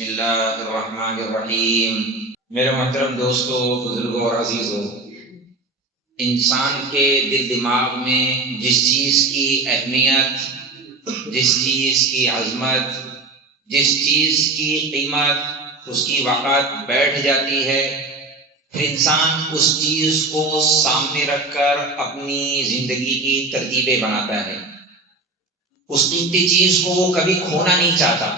بسم اللہ الرحمن الرحیم۔ میرے محترم دوستو، بزرگوں اور عزیزوں، انسان کے دل دماغ میں جس چیز کی اہمیت، جس چیز کی عظمت، جس چیز کی قیمت، اس کی وقت بیٹھ جاتی ہے، پھر انسان اس چیز کو سامنے رکھ کر اپنی زندگی کی ترتیبیں بناتا ہے۔ اس قیمتی چیز کو وہ کبھی کھونا نہیں چاہتا،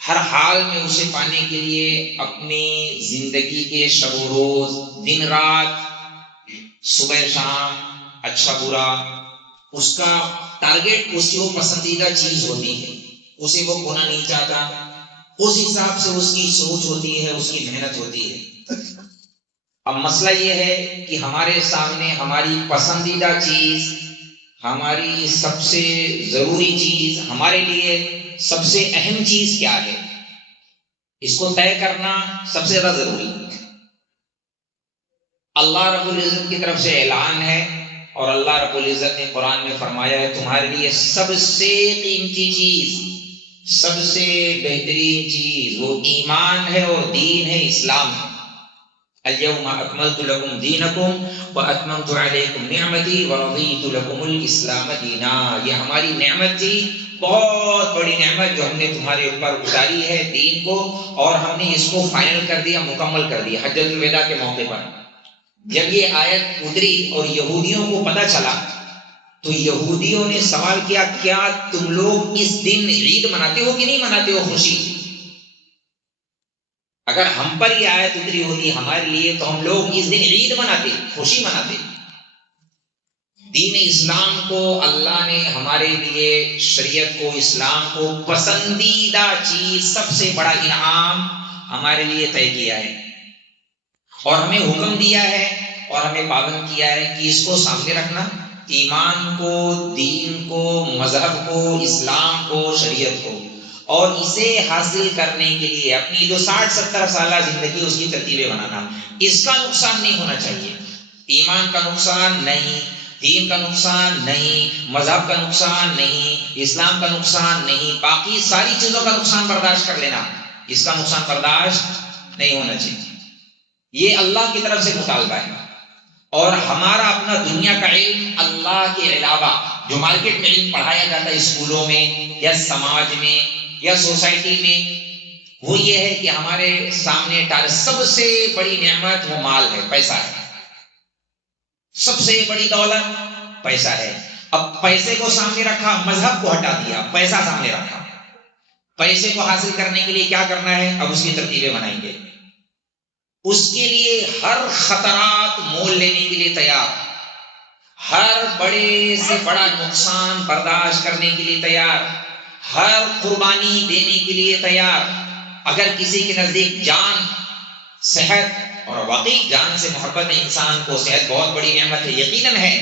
ہر حال میں اسے پانے کے لیے اپنی زندگی کے شب و روز، دن رات، صبح شام، اچھا برا، اس کا ٹارگیٹ اس کی وہ پسندیدہ چیز ہوتی ہے، اسے وہ کھونا نہیں چاہتا۔ اس حساب سے اس کی سوچ ہوتی ہے، اس کی محنت ہوتی ہے۔ اب مسئلہ یہ ہے کہ ہمارے سامنے ہماری پسندیدہ چیز، ہماری سب سے ضروری چیز، ہمارے لیے سب سے اہم چیز کیا ہے، اس کو طے کرنا سب سے زیادہ ضروری ہے۔ اللہ رب العزت کی طرف سے اعلان ہے، اور اللہ رب العزت نے قرآن میں فرمایا ہے، تمہارے لیے سب سے قیمتی چیز، سب سے بہترین چیز وہ ایمان ہے اور دین ہے، اسلام ہے۔ اليوم اکملت لکم دینکم واتممت علیکم نعمتی ورضیت لکم الاسلام دینا۔ یہ ہماری نعمت تھی، بہت بڑی نعمت جو ہم نے تمہارے اوپر اتاری ہے دین کو، اور ہم نے اس کو فائنل کر دیا، مکمل کر دیا۔ حجۃ الوداع کے موقع پر جب یہ آیت اتری اور یہودیوں کو پتہ چلا، تو یہودیوں نے سوال کیا، کیا تم لوگ اس دن عید مناتے ہو کہ نہیں مناتے ہو؟ خوشی، اگر ہم پر یہ آیت اتری ہوتی ہمارے لیے تو ہم لوگ اس دن عید مناتے، خوشی مناتے۔ دین اسلام کو اللہ نے ہمارے لیے، شریعت کو، اسلام کو پسندیدہ چیز، سب سے بڑا انعام ہمارے لیے طے کیا ہے، اور ہمیں حکم دیا ہے اور ہمیں پابند کیا ہے کہ اس کو سامنے رکھنا، ایمان کو، دین کو، مذہب کو، اسلام کو، شریعت کو، اور اسے حاصل کرنے کے لیے اپنی جو 60-70 سالہ زندگی اس کی ترتیبیں بنانا۔ اس کا نقصان نہیں ہونا چاہیے، ایمان کا نقصان نہیں، دین کا نقصان نہیں، مذہب کا نقصان نہیں، اسلام کا نقصان نہیں، باقی ساری چیزوں کا نقصان برداشت کر لینا، اس کا نقصان برداشت نہیں ہونا چاہیے۔ یہ اللہ کی طرف سے مطالبہ ہے، اور ہمارا اپنا دنیا کا علم اللہ کے علاوہ جو مارکیٹ میں علم پڑھایا جاتا ہے اسکولوں میں یا سماج میں یا سوسائٹی میں، وہ یہ ہے کہ ہمارے سامنے سب سے بڑی نعمت وہ مال ہے، پیسہ ہے، سب سے بڑی دولت پیسہ ہے۔ اب پیسے کو سامنے رکھا، مذہب کو ہٹا دیا، پیسہ سامنے رکھا۔ پیسے کو حاصل کرنے کے لیے کیا کرنا ہے؟ اب اس کی ترتیبیں بنائیں گے، اس کے لیے ہر خطرات مول لینے کے لیے تیار، ہر بڑے سے بڑا نقصان برداشت کرنے کے لیے تیار، ہر قربانی دینے کے لیے تیار۔ اگر کسی کے نزدیک جان، صحت، اور واقعی جان سے محبت ہے انسان کو، صحت بہت بڑی نعمت ہے، یقیناً ہے،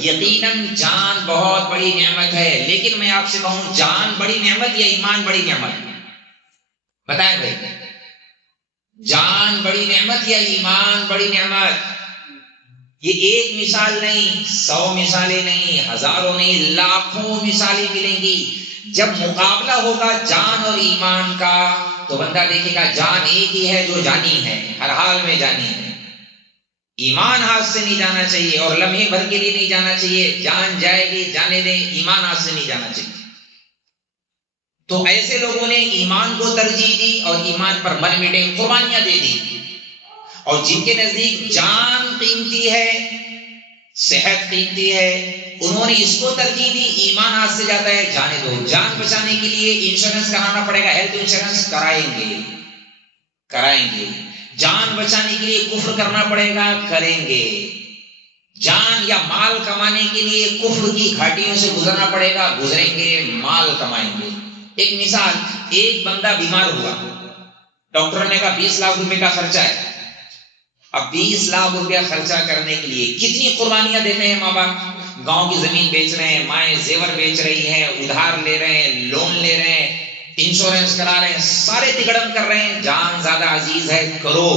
یقیناً جان بہت بڑی نعمت ہے، لیکن میں آپ سے کہوں، جان بڑی نعمت یا ایمان بڑی نعمت؟ بتائیں بھائی، جان بڑی نعمت یا ایمان بڑی نعمت؟ یہ ایک مثال نہیں، 100 مثالیں نہیں، ہزاروں نہیں، لاکھوں مثالیں ملیں گی۔ جب مقابلہ ہوگا جان اور ایمان کا، تو بندہ دیکھے گا جان ایک ہی ہے جو جانی ہے، ہر حال میں جانی ہے۔ ایمان ہاتھ سے نہیں جانا چاہیے، اور لمحے بھر کے لیے نہیں جانا چاہیے، جان جائے گی جانے دیں، ایمان ہاتھ سے نہیں جانا چاہیے۔ تو ایسے لوگوں نے ایمان کو ترجیح دی اور ایمان پر من مٹے قربانیاں دے دی، اور جن کے نزدیک جان قیمتی ہے، صحت قیمتی ہے، انہوں نے اس کو ترجیح دی، ایمان ہاتھ سے جاتا ہے، جانے دو۔ جان بچانے کے لیے انشورنس کرانا پڑے گا، ہیلتھ انشورنس کرائیں گے۔ جان بچانے کے لیے کفر کرنا پڑے گا، کریں گے۔ جان یا مال کمانے کے لیے کفر کی گھاٹیوں سے گزرنا پڑے گا، گزریں گے، مال کمائیں گے۔ ایک مثال، ایک بندہ بیمار ہوا، ڈاکٹر نے کہا 20 لاکھ روپے کا خرچہ ہے۔ اب 20 لاکھ روپیہ خرچہ کرنے کے لیے کتنی قربانیاں دیتے ہیں ماں باپ؟ گاؤں کی زمین بیچ رہے ہیں، مائیں زیور بیچ رہی ہیں، ادھار لے رہے ہیں، لون لے رہے ہیں، انشورنس کرا رہے ہیں، سارے تگڑم کر رہے ہیں۔ جان زیادہ عزیز ہے، کرو،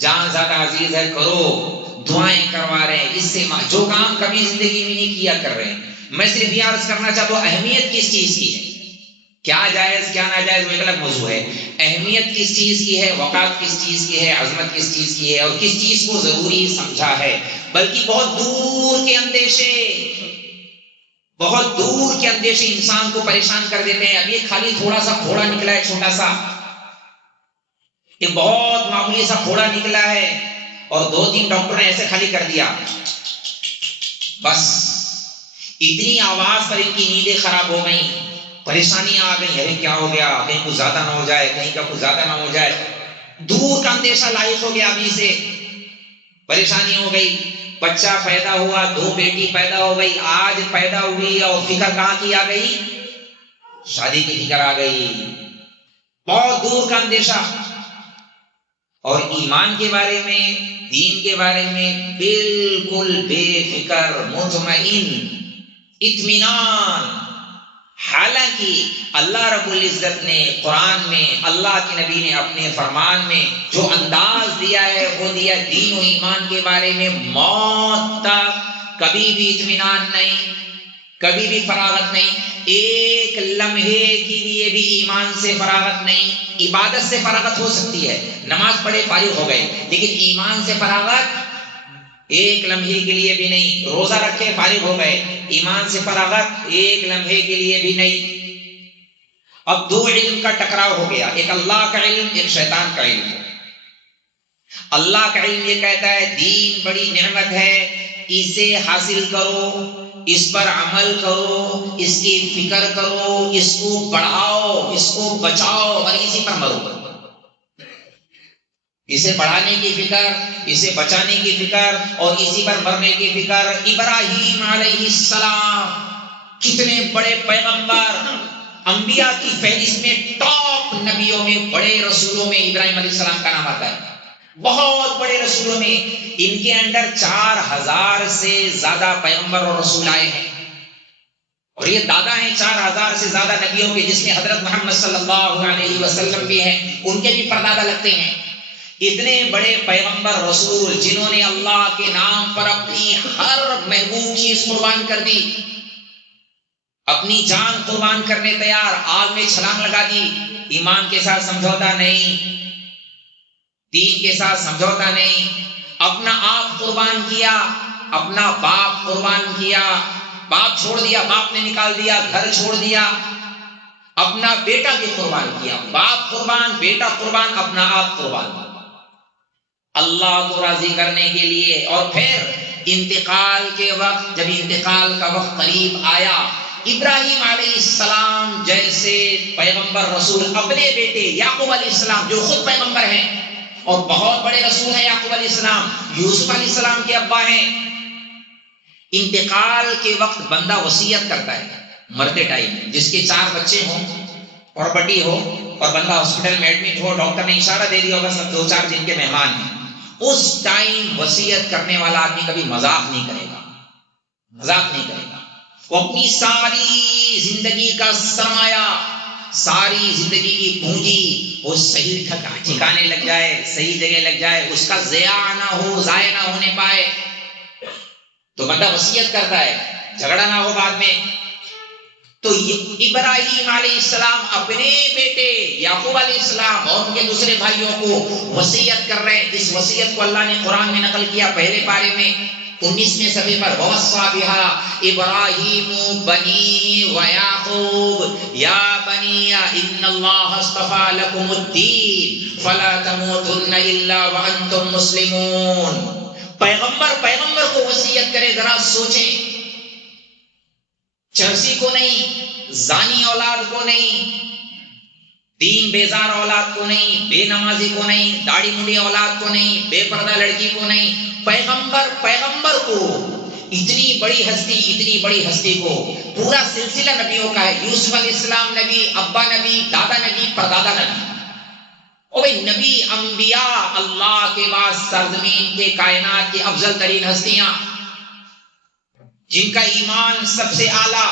جان زیادہ عزیز ہے، کرو، دعائیں کروا رہے ہیں، اس سے جو کام کبھی زندگی میں نہیں کیا کر رہے ہیں۔ میں صرف یہ عرض کرنا چاہتا ہوں، اہمیت کس چیز کی ہے؟ کیا جائز کیا ناجائز وہ ایک الگ موضوع ہے. اہمیت کس چیز کی ہے، وقات کس چیز کی ہے، عظمت کس چیز کی ہے، اور کس چیز کو ضروری سمجھا ہے. بلکہ بہت دور کے اندیشے، بہت دور کے اندیشے انسان کو پریشان کر دیتے ہیں. اب یہ خالی تھوڑا سا پھوڑا نکلا ہے، چھوٹا سا، یہ بہت معمولی سا پھوڑا نکلا ہے اور 2-3 ڈاکٹر نے ایسے خالی کر دیا، بس اتنی آواز پر ان کی نیندیں خراب ہو گئیں، پریشانیاں آ گئیں. ارے کیا ہو گیا، کہیں کچھ زیادہ نہ ہو جائے، کہیں کا کچھ زیادہ نہ ہو جائے. دور کا اندیشہ لاحق ہو گیا ابھی سے، پریشانی ہو گئی. بچہ پیدا ہوا، 2 بیٹی پیدا ہو گئی، آج پیدا ہوئی اور فکر کہاں کی آ گئی؟ شادی کی فکر آ گئی. بہت دور کا اندیشہ. اور ایمان کے بارے میں، دین کے بارے میں بالکل بے فکر، مطمئن، اطمینان. حالانکہ اللہ رب العزت نے قرآن میں، اللہ کے نبی نے اپنے فرمان میں جو انداز دیا ہے وہ دیا دین و ایمان کے بارے میں. موت تک کبھی بھی اطمینان نہیں، کبھی بھی فراغت نہیں، ایک لمحے کے لیے بھی ایمان سے فراغت نہیں. عبادت سے فراغت ہو سکتی ہے، نماز پڑھے فارغ ہو گئے، لیکن ایمان سے فراغت ایک لمحے کے لیے بھی نہیں. روزہ رکھے فارغ ہو گئے، ایمان سے فراغت ایک لمحے کے لیے بھی نہیں. اب 2 علم کا ٹکراؤ ہو گیا، ایک اللہ کا علم، ایک شیطان کا علم. اللہ کا علم یہ کہتا ہے دین بڑی نعمت ہے، اسے حاصل کرو، اس پر عمل کرو، اس کی فکر کرو، اس کو بڑھاؤ، اس کو بچاؤ اور اسی پر مرو. اسے بڑھانے کی فکر، اسے بچانے کی فکر اور اسی پر مرنے کی فکر. ابراہیم علیہ السلام کتنے بڑے پیغمبر، انبیاء کی فہرست میں ٹاپ نبیوں میں، بڑے رسولوں میں ابراہیم علیہ السلام کا نام آتا ہے. بہت بڑے رسولوں میں ان کے اندر 4000 سے زیادہ پیغمبر اور رسول آئے ہیں، اور یہ دادا ہیں 4000 سے زیادہ نبیوں کے، جس میں حضرت محمد صلی اللہ علیہ وسلم بھی ہیں، ان کے بھی پردادا لگتے ہیں. اتنے بڑے پیغمبر رسول جنہوں نے اللہ کے نام پر اپنی ہر محبوب چیز قربان کر دی، اپنی جان قربان کرنے تیار، آگ میں چھلانگ لگا دی. ایمان کے ساتھ سمجھوتا نہیں، دین کے ساتھ سمجھوتا نہیں. اپنا آپ قربان کیا، اپنا باپ قربان کیا، باپ چھوڑ دیا، باپ نے نکال دیا، گھر چھوڑ دیا. اپنا بیٹا بھی قربان کیا، باپ قربان، بیٹا قربان، اپنا آپ قربان، اللہ کو راضی کرنے کے لیے. اور پھر انتقال کے وقت، جب انتقال کا وقت قریب آیا، ابراہیم علیہ السلام جیسے پیغمبر رسول اپنے بیٹے یعقوب علیہ السلام جو خود پیغمبر ہیں اور بہت بڑے رسول ہیں، یعقوب علیہ السلام یوسف علیہ السلام کے ابا ہیں. انتقال کے وقت بندہ وصیت کرتا ہے مرتے ٹائم، جس کے 4 بچے ہوں، پراپرٹی ہو، اور بندہ ہاسپٹل میں ایڈمٹ ہو، ڈاکٹر نے اشارہ دے دیا ہوگا سب 2-4 دن کے مہمان ہیں، اس ٹائم وصیت کرنے والا آدمی کبھی مذاق نہیں کرے گا، مذاق نہیں کرے گا. وہ اپنی ساری زندگی کا سرمایہ، ساری زندگی کی پونجی وہ صحیح ٹھکانے لگ جائے، صحیح جگہ لگ جائے، اس کا ضیاع نہ ہو، ضائع نہ ہونے پائے. تو بندہ وصیت کرتا ہے، جھگڑا نہ ہو بعد میں. تو ابراہیم علیہ السلام اپنے بیٹے یعقوب علیہ السلام اور ان کے دوسرے بھائیوں کو وصیت کر رہے ہیں. اس وصیت کو اللہ نے قرآن میں نقل کیا پہلے پارے میں 19ویں صفحے پر، وَوَصَّىٰ بِهَا إِبْرَاهِيمُ بَنِيهِ وَيَعْقُوبُ يَا بَنِيَّ إِنَّ اللَّهَ اصْطَفَىٰ لَكُمُ الدِّينَ فَلَا تَمُوتُنَّ إِلَّا وَأَنتُم مُّسْلِمُونَ. پیغمبر کو وصیت کرے، ذرا سوچیں. چرسی کو نہیں، زانی اولاد کو نہیں، دین بیزار اولاد کو نہیں، بے نمازی کو نہیں، داڑھی منڈی اولاد کو نہیں، بے پردہ لڑکی کو نہیں. پیغمبر کو، اتنی بڑی ہستی کو، پورا سلسلہ نبیوں کا ہے. یوسف علیہ السلام نبی، ابا نبی، دادا نبی، پردادا نبی. او بھائی نبی، انبیاء، اللہ کے بعد سرزمین کے کائنات کی افضل ترین ہستیاں، جن کا ایمان سب سے اعلیٰ،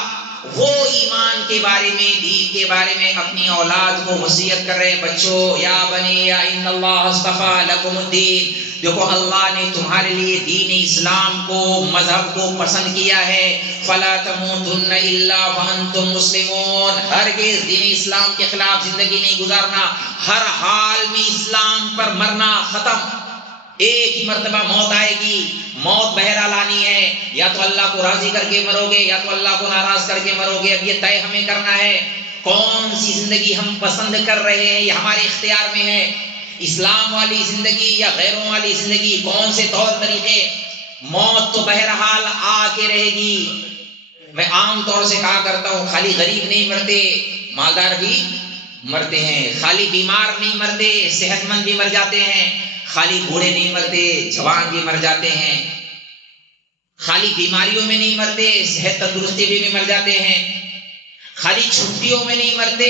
وہ ایمان کے بارے میں، دین کے بارے میں اپنی اولاد کو وصیت کر رہے ہیں، بچوں یا بنی یا ان اللہ اصطفیٰ لکم الدین، دیکھو اللہ نے تمہارے لیے دین اسلام کو، مذہب کو پسند کیا ہے. فلا تموتن الا وانتم مسلمون، ہرگز دین اسلام کے خلاف زندگی نہیں گزارنا، ہر حال میں اسلام پر مرنا. ختم. ایک ہی مرتبہ موت آئے گی، موت بہرحال آنی ہے، یا تو اللہ کو راضی کر کے مرو گے یا تو اللہ کو ناراض کر کے مرو گے. اب یہ طے ہمیں کرنا ہے کون سی زندگی ہم پسند کر رہے ہیں، یہ ہمارے اختیار میں ہے. اسلام والی زندگی یا غیروں والی زندگی، کون سے طور طریقے. موت تو بہرحال آ کے رہے گی. میں عام طور سے کہا کرتا ہوں خالی غریب نہیں مرتے، مالدار بھی مرتے ہیں. خالی بیمار نہیں مرتے، صحت مند بھی مر جاتے ہیں. خالی بوڑھے نہیں مرتے، جوان بھی مر جاتے ہیں. خالی بیماریوں میں نہیں مرتے، صحت تندرستی بھی مر جاتے ہیں. خالی چھٹیوں میں نہیں مرتے،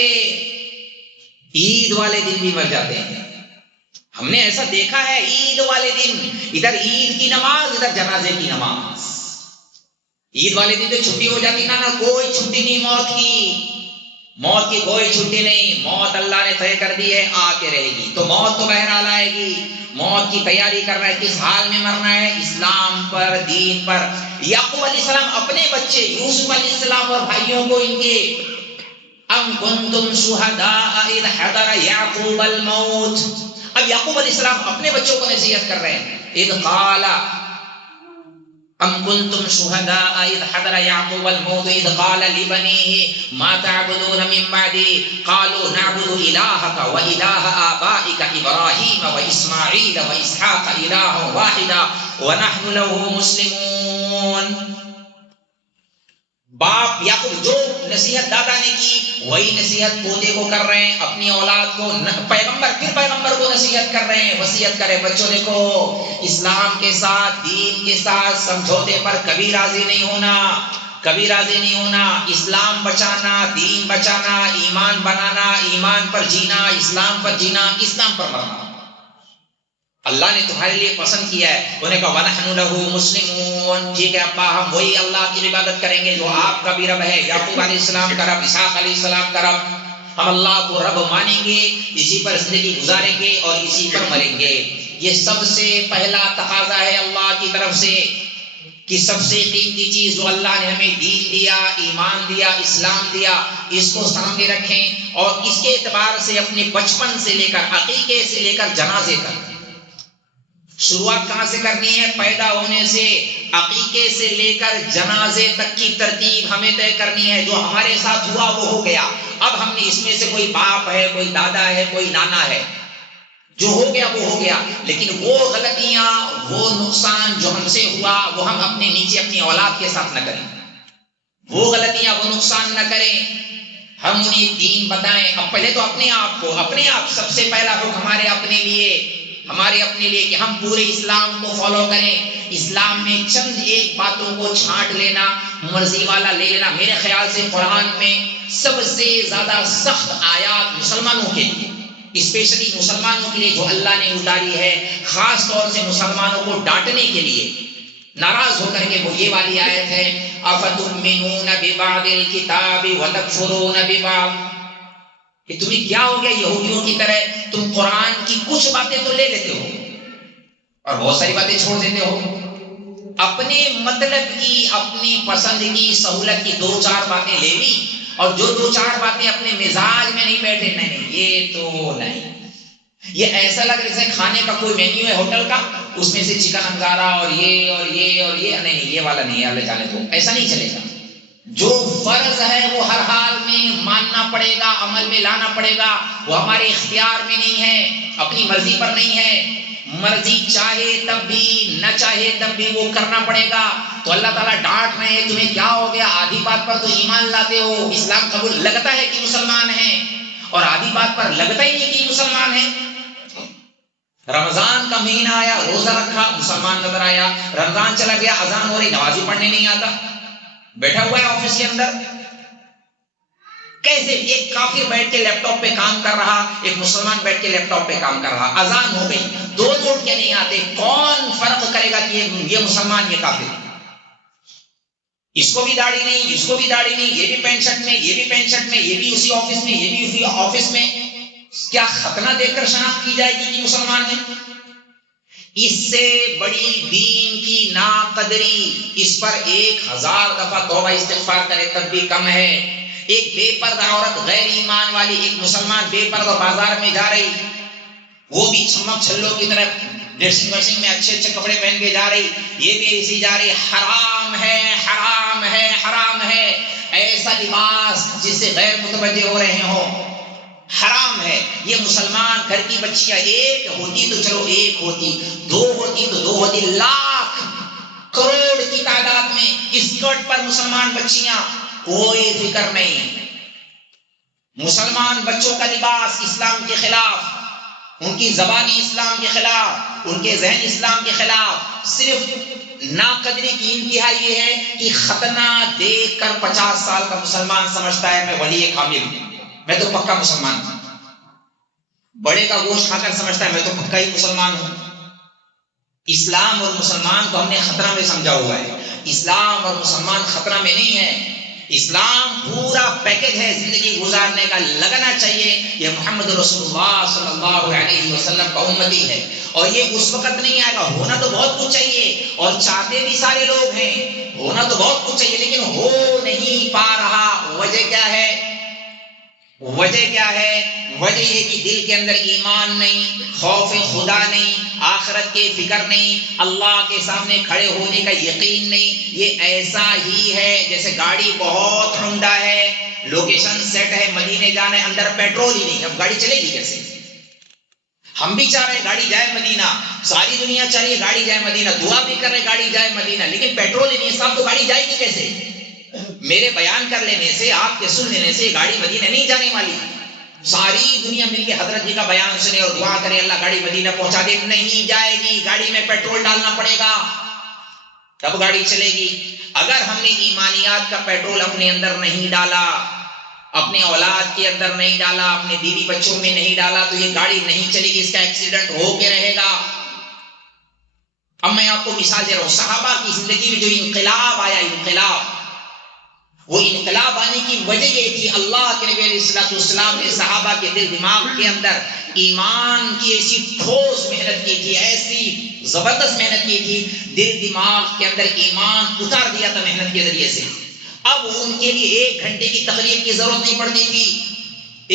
عید والے دن بھی مر جاتے ہیں. ہم نے ایسا دیکھا ہے، عید والے دن ادھر عید کی نماز، ادھر جنازے کی نماز. عید والے دن تو چھٹی ہو جاتی نا، کوئی چھٹی نہیں موت کی. موت کی کوئی چھٹی نہیں، موت اللہ نے طے کر دی ہے، آ کے رہے گی. تو موت تو بہرحال آئے گی. موت کی تیاری کرنا ہے، کس حال میں مرنا ہے؟ اسلام پر، دین پر. یعقوب علیہ السلام اپنے بچے یوسف علیہ السلام اور بھائیوں کو ان کے ام کنتم شہداء اذ حضر یعقوب الموت. اب یعقوب علیہ السلام اپنے بچوں کو نصیحت کر رہے ہیں. اذ قال ام کنتم شہداء اذ حضر یعقوب الموت اذ قال لبنیہ ما تعبدون من بعدی قالوا نعبد الہک و الہ آبائک ابراہیم و اسماعیل و اسحاق الہ واحدا ونحن له مسلمون. باپ یعقوب جو نصیحت دادا نے کی وہی نصیحت پوتے کو کر رہے ہیں، اپنی اولاد کو. پیغمبر پھر پیغمبر کو نصیحت کر رہے ہیں، وصیت کرے بچوں دیکھو اسلام کے ساتھ، دین کے ساتھ سمجھوتے پر کبھی راضی نہیں ہونا، کبھی راضی نہیں ہونا. اسلام بچانا، دین بچانا، ایمان بنانا، ایمان پر جینا، اسلام پر جینا، اسلام پر مرنا. اللہ نے تمہارے لیے پسند کیا ہے. انہوں نے کہا وَنَحْنُ لَهُ مُسْلِمُونَ. ٹھیک ہے ابا، ہم وہی اللہ کی عبادت کریں گے جو آپ کا بھی رب ہے، یعقوب علیہ السلام کا رب، اسحاق علیہ السلام کا رب. ہم اللہ کو رب مانیں گے، اسی پر زندگی گزاریں گے اور اسی پر مریں گے. یہ سب سے پہلا تقاضا ہے اللہ کی طرف سے کہ سب سے قیمتی چیز جو اللہ نے ہمیں دین دیا، ایمان دیا، اسلام دیا، اس کو سامنے رکھیں. اور اس کے اعتبار سے اپنے بچپن سے لے کر عقیقے سے لے کر جنازے تک شروعات کہاں سے کرنی ہے؟ پیدا ہونے سے عقیقے سے لے کر جنازے تک کی ترتیب ہمیں طے کرنی ہے. جو ہمارے ساتھ ہوا وہ ہو گیا. اب ہم نے اس میں سے کوئی باپ ہے، کوئی دادا ہے، کوئی نانا ہے، جو ہو گیا وہ ہو گیا. لیکن وہ غلطیاں، وہ نقصان جو ہم سے ہوا وہ ہم اپنے نیچے اپنی اولاد کے ساتھ نہ کریں. وہ غلطیاں، وہ نقصان نہ کریں. ہم انہیں دین بتائیں. اب پہلے تو اپنے آپ کو، اپنے آپ سب سے پہلا حکم ہمارے اپنے لیے کہ ہم پورے اسلام کو فالو کریں. اسلام میں چند ایک باتوں کو چھانٹ لینا، مرضی والا لے لینا. میرے خیال سے قرآن میں سب سے زیادہ سخت آیات مسلمانوں کے لیے، اسپیشلی مسلمانوں کے لیے جو اللہ نے اتاری ہے، خاص طور سے مسلمانوں کو ڈانٹنے کے لیے، ناراض ہو کر کے، وہ یہ والی آیت ہے افتؤمنون ببعض الکتاب وتکفرون ببعض. کہ تمہیں کیا ہو گیا یہودیوں کی طرح، تم قرآن کی کچھ باتیں تو لے لیتے ہو اور بہت ساری باتیں چھوڑ دیتے ہو. اپنے مطلب کی، اپنی پسند کی، سہولت کی 2-4 باتیں لے لی، اور جو 2-4 باتیں اپنے مزاج میں نہیں بیٹھے، نہیں یہ تو نہیں. یہ ایسا لگ جیسے کھانے کا کوئی مینیو ہے ہوٹل کا، اس میں سے چکن انگارہ اور یہ اور یہ اور یہ، نہیں یہ والا نہیں ہے، اللہ جانے دو. ایسا نہیں چلے گا. جو فرض ہے وہ ہر حال میں ماننا پڑے گا، عمل میں لانا پڑے گا. وہ ہمارے اختیار میں نہیں ہے، اپنی مرضی پر نہیں ہے. مرضی چاہے تب بھی، نہ چاہے تب بھی وہ کرنا پڑے گا. تو اللہ تعالیٰ ڈانٹ رہے ہیں تمہیں کیا ہو گیا، آدھی بات پر تو ایمان لاتے ہو، اسلام قبول لگتا ہے کہ مسلمان ہیں، اور آدھی بات پر لگتا ہی نہیں کہ مسلمان ہیں. رمضان کا مہینہ آیا، روزہ رکھا، مسلمان نظر آیا. رمضان چلا گیا، اذان ہو رہی، نماز پڑھنے نہیں آتا، بیٹھا ہوا ہے آفس کے اندر. کیسے ایک کافر بیٹھ کے لیپ ٹاپ پہ کام کر رہا، ایک مسلمان بیٹھ کے لیپ ٹاپ پہ کام کر رہا. اذان ہو گئی، دونوں اٹھ کے نہیں آتے. کون فرق کرے گا کہ یہ مسلمان، یہ کافر؟ اس کو بھی داڑھی نہیں، اس کو بھی داڑھی نہیں، یہ بھی پینٹ شرٹ میں، یہ بھی پینٹ شرٹ میں، یہ بھی اسی آفس میں، یہ بھی اسی آفس میں. کیا ختنہ دیکھ کر شناخت کی جائے گی کہ مسلمان ہے؟ اس سے بڑی دین کی ناقدری، اس پر 1000 دفعہ توبہ استغفار کرے تب بھی کم ہے۔ ایک بے پردہ عورت غیر ایمان والی، ایک مسلمان بے پردہ بازار میں جا رہی، وہ بھی چھمک چھلوں کی طرح ڈریسنگ ویسنگ میں اچھے اچھے کپڑے پہن کے جا رہی، یہ بھی ایسی جا رہی، حرام ہے حرام ہے حرام ہے۔ ایسا لباس جس سے غیر متوجہ ہو رہے ہوں حرام ہے۔ یہ مسلمان گھر کی بچیاں ایک ہوتی تو چلو ایک ہوتی، دو ہوتی تو دو ہوتی، لاکھ کروڑ کی تعداد میں اسکرٹ پر مسلمان بچیاں، کوئی فکر نہیں۔ مسلمان بچوں کا لباس اسلام کے خلاف، ان کی زبانی اسلام کے خلاف، ان کے ذہن اسلام کے خلاف۔ صرف ناقدری کی انتہا یہ ہے کہ ختنہ دیکھ کر 50 سال کا مسلمان سمجھتا ہے میں ولی کامل ہوں، میں تو پکا مسلمان ہوں۔ بڑے کا گوشت کھا کر سمجھتا ہے میں تو پکا ہی مسلمان ہوں۔ اسلام اور مسلمان کو ہم نے خطرہ میں سمجھا ہوا ہے، اسلام اور مسلمان خطرہ میں نہیں ہے۔ اسلام پورا پیکج ہے زندگی گزارنے کا، لگنا چاہیے یہ محمد رسول اللہ صلی اللہ علیہ وسلم کا امتی ہے، اور یہ اس وقت نہیں آئے گا۔ ہونا تو بہت کچھ چاہیے اور چاہتے بھی سارے لوگ ہیں، ہونا تو بہت کچھ چاہیے لیکن ہو نہیں پا رہا۔ وجہ کیا ہے؟ وجہ کیا ہے؟ وجہ یہ کہ دل کے اندر ایمان نہیں، خوف خدا نہیں، آخرت کی فکر نہیں، اللہ کے سامنے کھڑے ہونے کا یقین نہیں۔ یہ ایسا ہی ہے جیسے گاڑی بہت عمدہ ہے، لوکیشن سیٹ ہے، مدینے جانا ہے، اندر پیٹرول ہی نہیں، اب گاڑی چلے گی کیسے؟ ہم بھی چاہ رہے ہیں گاڑی جائے مدینہ، ساری دنیا چاہ رہی ہے گاڑی جائے مدینہ، دعا بھی کر رہے گاڑی جائے مدینہ، لیکن پیٹرول ہی نہیں صاحب، تو گاڑی جائے گی کیسے؟ میرے بیان کر لینے سے، آپ کے سن لینے سے گاڑی مدینہ نہیں جانے والی۔ ساری دنیا مل کے حضرت جی کا بیان سنے اور دعا کرے اللہ گاڑی مدینہ پہنچا دے، نہیں جائے گی، گاڑی میں پیٹرول ڈالنا پڑے گا تب گاڑی چلے گی۔ اگر ہم نے ایمانیات کا پیٹرول اپنے اندر نہیں ڈالا، اپنے اولاد کے اندر نہیں ڈالا، اپنے بیوی بچوں میں نہیں ڈالا، تو یہ گاڑی نہیں چلے گی، اس کا ایکسیڈنٹ ہو کے رہے گا۔ اب میں آپ کو مثال دے رہا ہوں، صحابہ کی زندگی میں جو انقلاب آیا، انقلاب، وہ انقلاب آنے کی وجہ یہ تھی اللہ کے نبی علیہ الصلوۃ والسلام نے صحابہ کے دل دماغ کے اندر ایمان کی ایسی ٹھوس محنت کی تھی، ایسی زبردست محنت کی تھی، دل دماغ کے اندر ایمان اتار دیا تھا محنت کے ذریعے سے۔ اب ان کے لیے 1 گھنٹے کی تقریر کی ضرورت نہیں پڑتی تھی،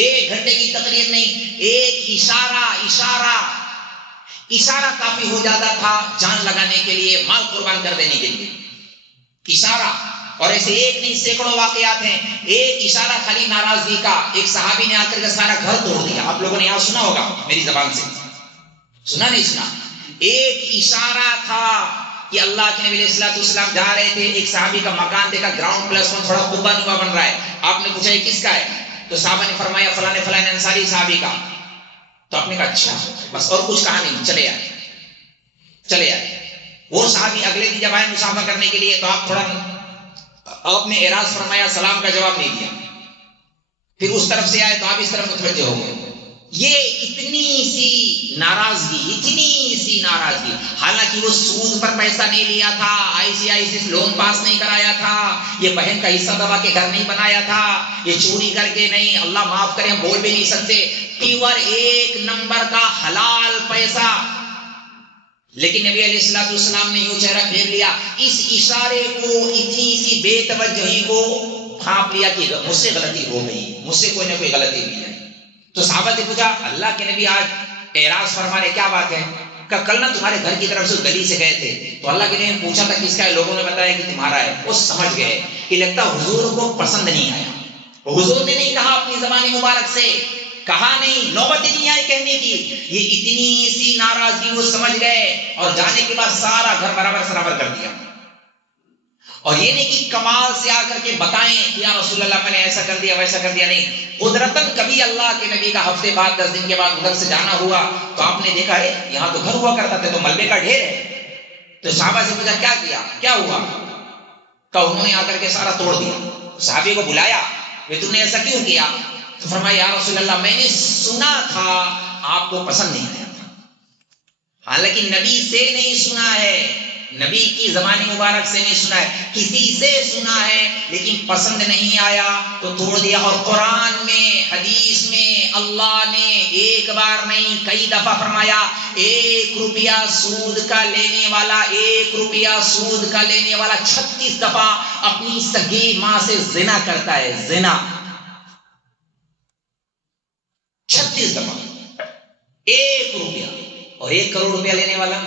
1 گھنٹے کی تقریر نہیں، ایک اشارہ کافی ہو جاتا تھا جان لگانے کے لیے، مال قربان کر دینے کے لیے، اشارہ۔ اور ایسے ایک نہیں سینکڑوں واقعات ہیں، ایک اشارہ خالی ناراضگی کا، ایک صحابی نے آ کر کے سارا گھر توڑ دیا، آپ لوگوں نے یہاں سنا ہوگا میری زبان سے، سنا نہیں سنا؟ ایک اشارہ تھا کہ اللہ کے نبی علیہ الصلوۃ والسلام جا رہے تھے، ایک صحابی کا مکان دیکھا گراؤنڈ پلس 1 تھوڑا قبہ نما بن رہا ہے، آپ نے پوچھا یہ کس کا ہے؟ تو صحابہ نے فرمایا فلاں فلاں انصاری صحابی کا۔ تو آپ نے کہا اچھا، بس اور کچھ کہا نہیں، چلے آئے۔ وہ صحابی اگلے دن جب آئے مسافہ کرنے کے لیے تو آپ نے اعراض فرمایا، سلام کا جواب نہیں دیا، پھر اس طرف سے آئے تو آپ اس طرف متوجہ ہو گئے۔ یہ اتنی سی ناراضگی، حالانکہ وہ سود پر پیسہ نہیں لیا تھا، ICICI سے لون پاس نہیں کرایا تھا، یہ بہن کا حصہ دبا کے گھر نہیں بنایا تھا، یہ چوری کر کے نہیں، اللہ معاف کرے ہم بول بھی نہیں سکتے، پیور 1 نمبر کا حلال پیسہ، لیکن نبی علیہ الصلوۃ والسلام نے یوں چہرہ پھیر لیا، اس اشارے کو، اتنی سی بے توجہی کو بھانپ لیا کہ مجھ سے غلطی ہو گئی، مجھ سے کوئی نہ کوئی غلطی ہوئی ہے۔ تو صحابہ سے پوچھا اللہ کے نبی آج اعراض فرما رہے، کیا بات ہے؟ کہ کل نہ تمہارے گھر کی طرف سے گلی سے گئے تھے تو اللہ کے نبی نے پوچھا تھا کس کا ہے، لوگوں نے بتایا کہ تمہارا ہے۔ وہ سمجھ گئے کہ لگتا حضور کو پسند نہیں آیا، حضور نے نہیں کہا اپنی زبان مبارک سے، کہا نہیں، نوبت ہی نہیں آئی کہنے کی، یہ اتنی سی ناراضگی وہ سمجھ گئے، اور جانے کے بعد سارا گھر برابر سرابر کر دیا۔ اور یہ نہیں کہ کمال سے آ کر کے بتائیں کہ یا رسول اللہ میں نے ایسا کر دیا ویسا کر دیا، نہیں، قدرتاً کبھی اللہ کے نبی کا ہفتے بعد 10 دن کے بعد ادھر سے جانا ہوا تو آپ نے دیکھا ہے یہاں تو گھر ہوا کرتا تھا تو ملبے کا ڈھیر ہے، تو صحابہ سے پوچھا کیا ہوا؟ کہ انہوں نے آ کر کے سارا توڑ دیا۔ صحابی کو بلایا، تم نے ایسا کیوں کیا؟ تو فرمایا یا رسول اللہ میں نے سنا تھا آپ کو پسند نہیں آیا تھا، حالانکہ نبی سے نہیں سنا ہے، نبی کی زبان مبارک سے نہیں سنا ہے، کسی سے سنا ہے لیکن پسند نہیں آیا تو توڑ دیا۔ اور قرآن میں، حدیث میں اللہ نے ایک بار نہیں کئی دفعہ فرمایا 1 روپیہ سود کا لینے والا، 1 روپیہ سود کا لینے والا 36 دفعہ اپنی سگی ماں سے زنا کرتا ہے، زنا 36 دفعہ 1 روپیہ، اور 1 کروڑ روپیہ لینے والا۔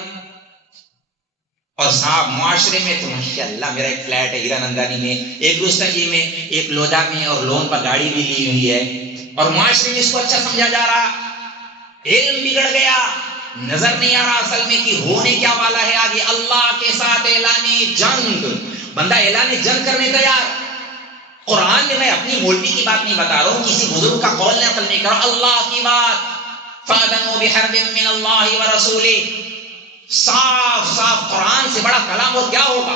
اور صاحب معاشرے میں تو ماشاءاللہ میرا ایک فلیٹ ہے ہیرا نندانی میں، ایک رستگی میں، ایک لودھا میں، اور لون پر گاڑی بھی لی ہوئی ہے، اور معاشرے میں اس کو اچھا سمجھا جا رہا، علم بگڑ گیا، نظر نہیں آ رہا اصل میں کہ ہونے کیا والا ہے آگے۔ اللہ کے ساتھ اعلان جنگ، بندہ اعلان جنگ کرنے تیار۔ قرآن میں، میں اپنی مولوی کی بات نہیں بتا رہا ہوں، کسی بزرگ کا قول نقل نہیں کر رہا، اللہ کی بات، فَأَذَنُوا بِحَرْبٍ مِّنَ اللَّهِ وَرَسُولِهِ۔ صاف صاف قرآن سے بڑا کلام اور کیا ہوگا؟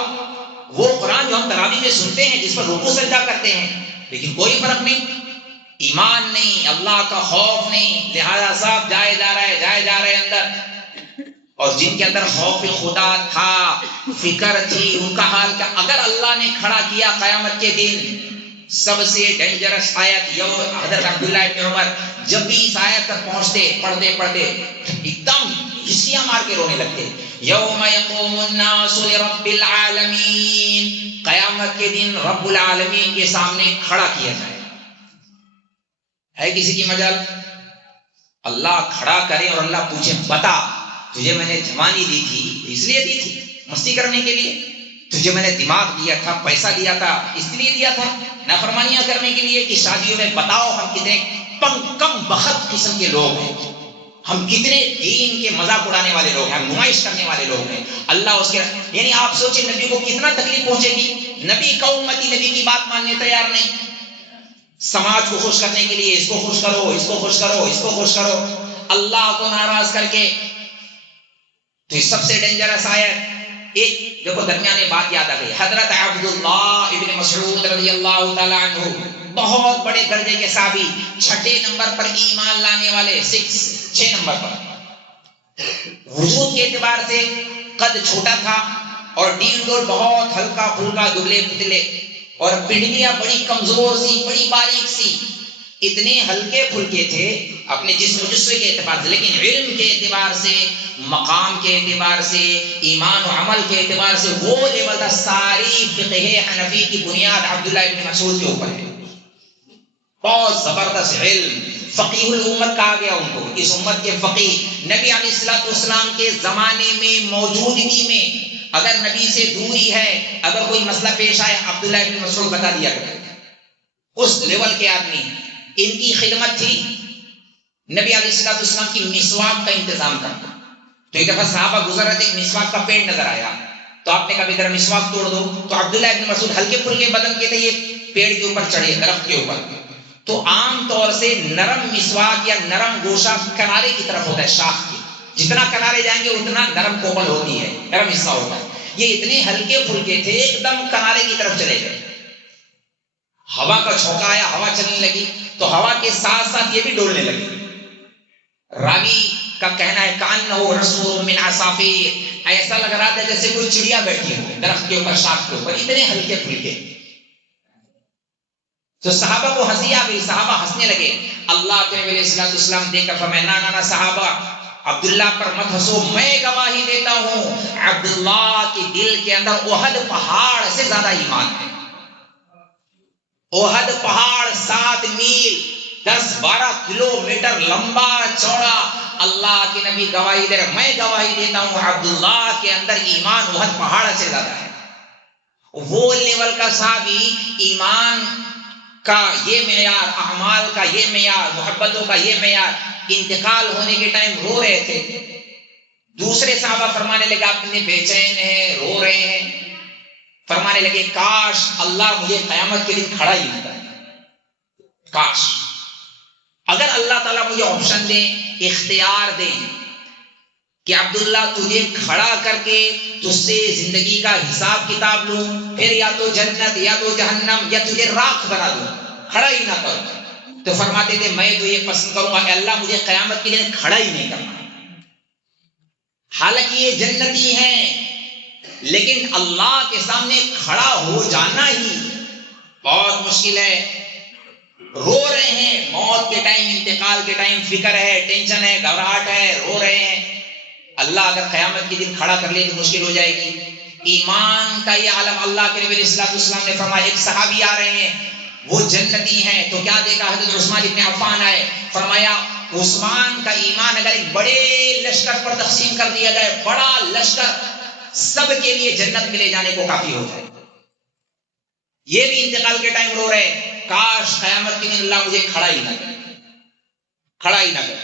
وہ قرآن جو ہم تراویح میں سنتے ہیں، جس پر رکوع سجدہ کرتے ہیں، لیکن کوئی فرق نہیں، ایمان نہیں، اللہ کا خوف نہیں، لہذا صاحب جائے جا رہا ہے اندر۔ اور جن کے اندر خوف خدا تھا، فکر تھی، ان کا حال کیا؟ اگر اللہ نے کھڑا کیا قیامت کے دن، سب سے ڈینجرس آیت حضرت عبداللہ ابن عمر جب بھی اس آیت تک پہنچتے، پڑھتے ایک دم ہسکیاں مار کے رونے لگتے۔ یوم یقوم الناس لرب العالمین، قیامت کے دن رب العالمین کے سامنے کھڑا کیا جائے، ہے کسی کی مجال؟ اللہ کھڑا کرے اور اللہ پوچھے بتا تجھے میں نے جوانی دی تھی اس لیے دی تھی مستی کرنے کے لیے، تجھے میں نے دماغ دیا تھا، پیسہ دیا تھا اس لیے دیا تھا نافرمانیاں کرنے کے لیے کہ شادیوں میں بتاؤ ہم کتنے کم بخت قسم کے لوگ ہیں، ہم کتنے دین کے مذاق اڑانے والے لوگ ہیں، ہم نمائش کرنے والے لوگ ہیں۔ اللہ اس کے یعنی آپ سوچیں نبی کو کتنا تکلیف پہنچے گی، نبی کا امتی نبی کی بات ماننے تیار نہیں، سماج کو خوش کرنے کے لیے اس کو خوش کرو، اس کو خوش کرو، اس کو خوش کرو، اللہ کو ناراض کر کے۔ تو سب سے ڈینجرس آیت ایک دیکھو، درمیانے بات یاد آ گئی، حضرت عبداللہ ابن مسعود رضی اللہ تعالیٰ عنہ، بہت بڑے درجے کے صحابی، 6 نمبر پر ایمان لانے والے، 6 نمبر پر، وجود کے اعتبار سے قد چھوٹا تھا اور ڈیل ڈول بہت ہلکا پھلکا، دبلے پتلے، اور پنڈلیاں بڑی کمزور سی، بڑی باریک سی، اتنے ہلکے پھلکے تھے اپنے جسم جسے کے اعتبار سے، لیکن علم کے اعتبار سے، مقام کے اعتبار سے، ایمان و عمل کے اعتبار سے وہ لیول تھا۔ ساری فقہ حنفی کی بنیاد عبداللہ ابن مسعود کے اوپر ہے، بہت زبردست علم، فقیہ الامت کہا گیا ان کو، اس امت کے فقیہ۔ نبی علیہ الصلوۃ والسلام کے زمانے میں، موجودگی میں، اگر نبی سے دوری ہے، اگر کوئی مسئلہ پیش آئے، عبداللہ ابن مسعود بتا دیا کرتے، اس لیول کے آدمی، ان کی خدمت تھی۔ نبی علیہ الصلوۃ والسلام کی مسواک کا انتظام کرتا، تو ایک دفعہ صحابہ گزر رہے تھے، ایک مسواک کا پیڑ نظر آیا، تو آپ نے کہا ذرا مسواک توڑ دو، تو عبداللہ ابن مسعود ہلکے پھلکے بدن کے تھے، یہ پیڑ کے اوپر چڑھے، درخت کے اوپر، تو عام طور سے نرم مسواک یا نرم گوشہ کنارے کی طرف ہوتا ہے، شاخ کی، جتنا کنارے جائیں گے اتنا نرم کومل ہوتی ہے، نرم حصہ ہوتا ہے، یہ اتنے ہلکے پھلکے تھے، ایک دم کنارے کی طرف چلے گئے، ہوا کا جھونکا آیا، ہوا چلنے لگی، تو ہوا کے ساتھ ساتھ یہ بھی ڈولنے لگے۔ راوی کا کہنا ہے کأنہ رسول من عصافیر، ایسا لگ رہا تھا جیسے کوئی چڑیا بیٹھی ہو درخت کے اوپر، شاخ کے اوپر، اتنے ہلکے پھلکے۔ تو صحابہ کو ہنسی آ گئی، صحابہ ہنسنے لگے، اللہ کے نبی علیہ الصلوۃ والسلام دیکھ کر فرمایا نا نا نا صحابہ، عبداللہ پر مت ہنسو، میں گواہی دیتا ہوں عبداللہ کے دل کے اندر احد پہاڑ سے زیادہ ایمان ہے۔ احد پہاڑ 7 میل 10-12 کلومیٹر لمبا چوڑا، اللہ کے نبی گواہی دے رہے، میں گواہی دیتا ہوں عبداللہ کے اندر ایمان احد پہاڑ سے زیادہ ہے۔ وہ لیول کا صحابی، ایمان کا یہ معیار، اعمال کا یہ معیار، محبتوں کا یہ معیار، انتقال ہونے کے ٹائم رو رہے تھے، دوسرے صحابہ فرمانے لگے آپ اتنے بے چین ہیں، رو رہے ہیں، فرمانے لگے کاش اللہ مجھے قیامت کے دن کھڑا ہی ہوتا ہے، کاش اگر اللہ تعالیٰ مجھے آپشن دیں، اختیار دیں کہ عبداللہ تجھے کھڑا کر کے تجھ سے زندگی کا حساب کتاب لوں، پھر یا تو جنت یا تو جہنم یا تجھے راکھ بنا دوں، کھڑا ہی نہ کروں، تو فرماتے تھے میں تو یہ پسند کروں گا کہ اللہ مجھے قیامت کے دن کھڑا ہی نہیں کرنا۔ حالانکہ یہ جنتی ہیں، لیکن اللہ کے سامنے کھڑا ہو جانا ہی بہت مشکل ہے. رو رہے ہیں موت کے ٹائم، انتقال کے ٹائم، فکر ہے، ٹینشن ہے، گھبراہٹ ہے، رو رہے ہیں. اللہ اگر قیامت کے دن کھڑا کر لے تو مشکل ہو جائے گی. ایمان کا یہ عالم اللہ کے نبی صلی اللہ علیہ وسلم نے فرمایا ایک صحابی آ رہے ہیں وہ جنتی ہیں، تو کیا دیکھا؟ حضرت عثمان ابن عفان آئے، فرمایا عثمان کا ایمان اگر ایک بڑے لشکر پر تقسیم کر دیا جائے، بڑا لشکر سب کے لیے جنت میں لے جانے کو کافی ہو جائے. یہ بھی انتقال کے ٹائم رو رہے کاش قیامت کے دن اللہ مجھے کھڑا ہی نہ کرے، کھڑا ہی نہ کرے.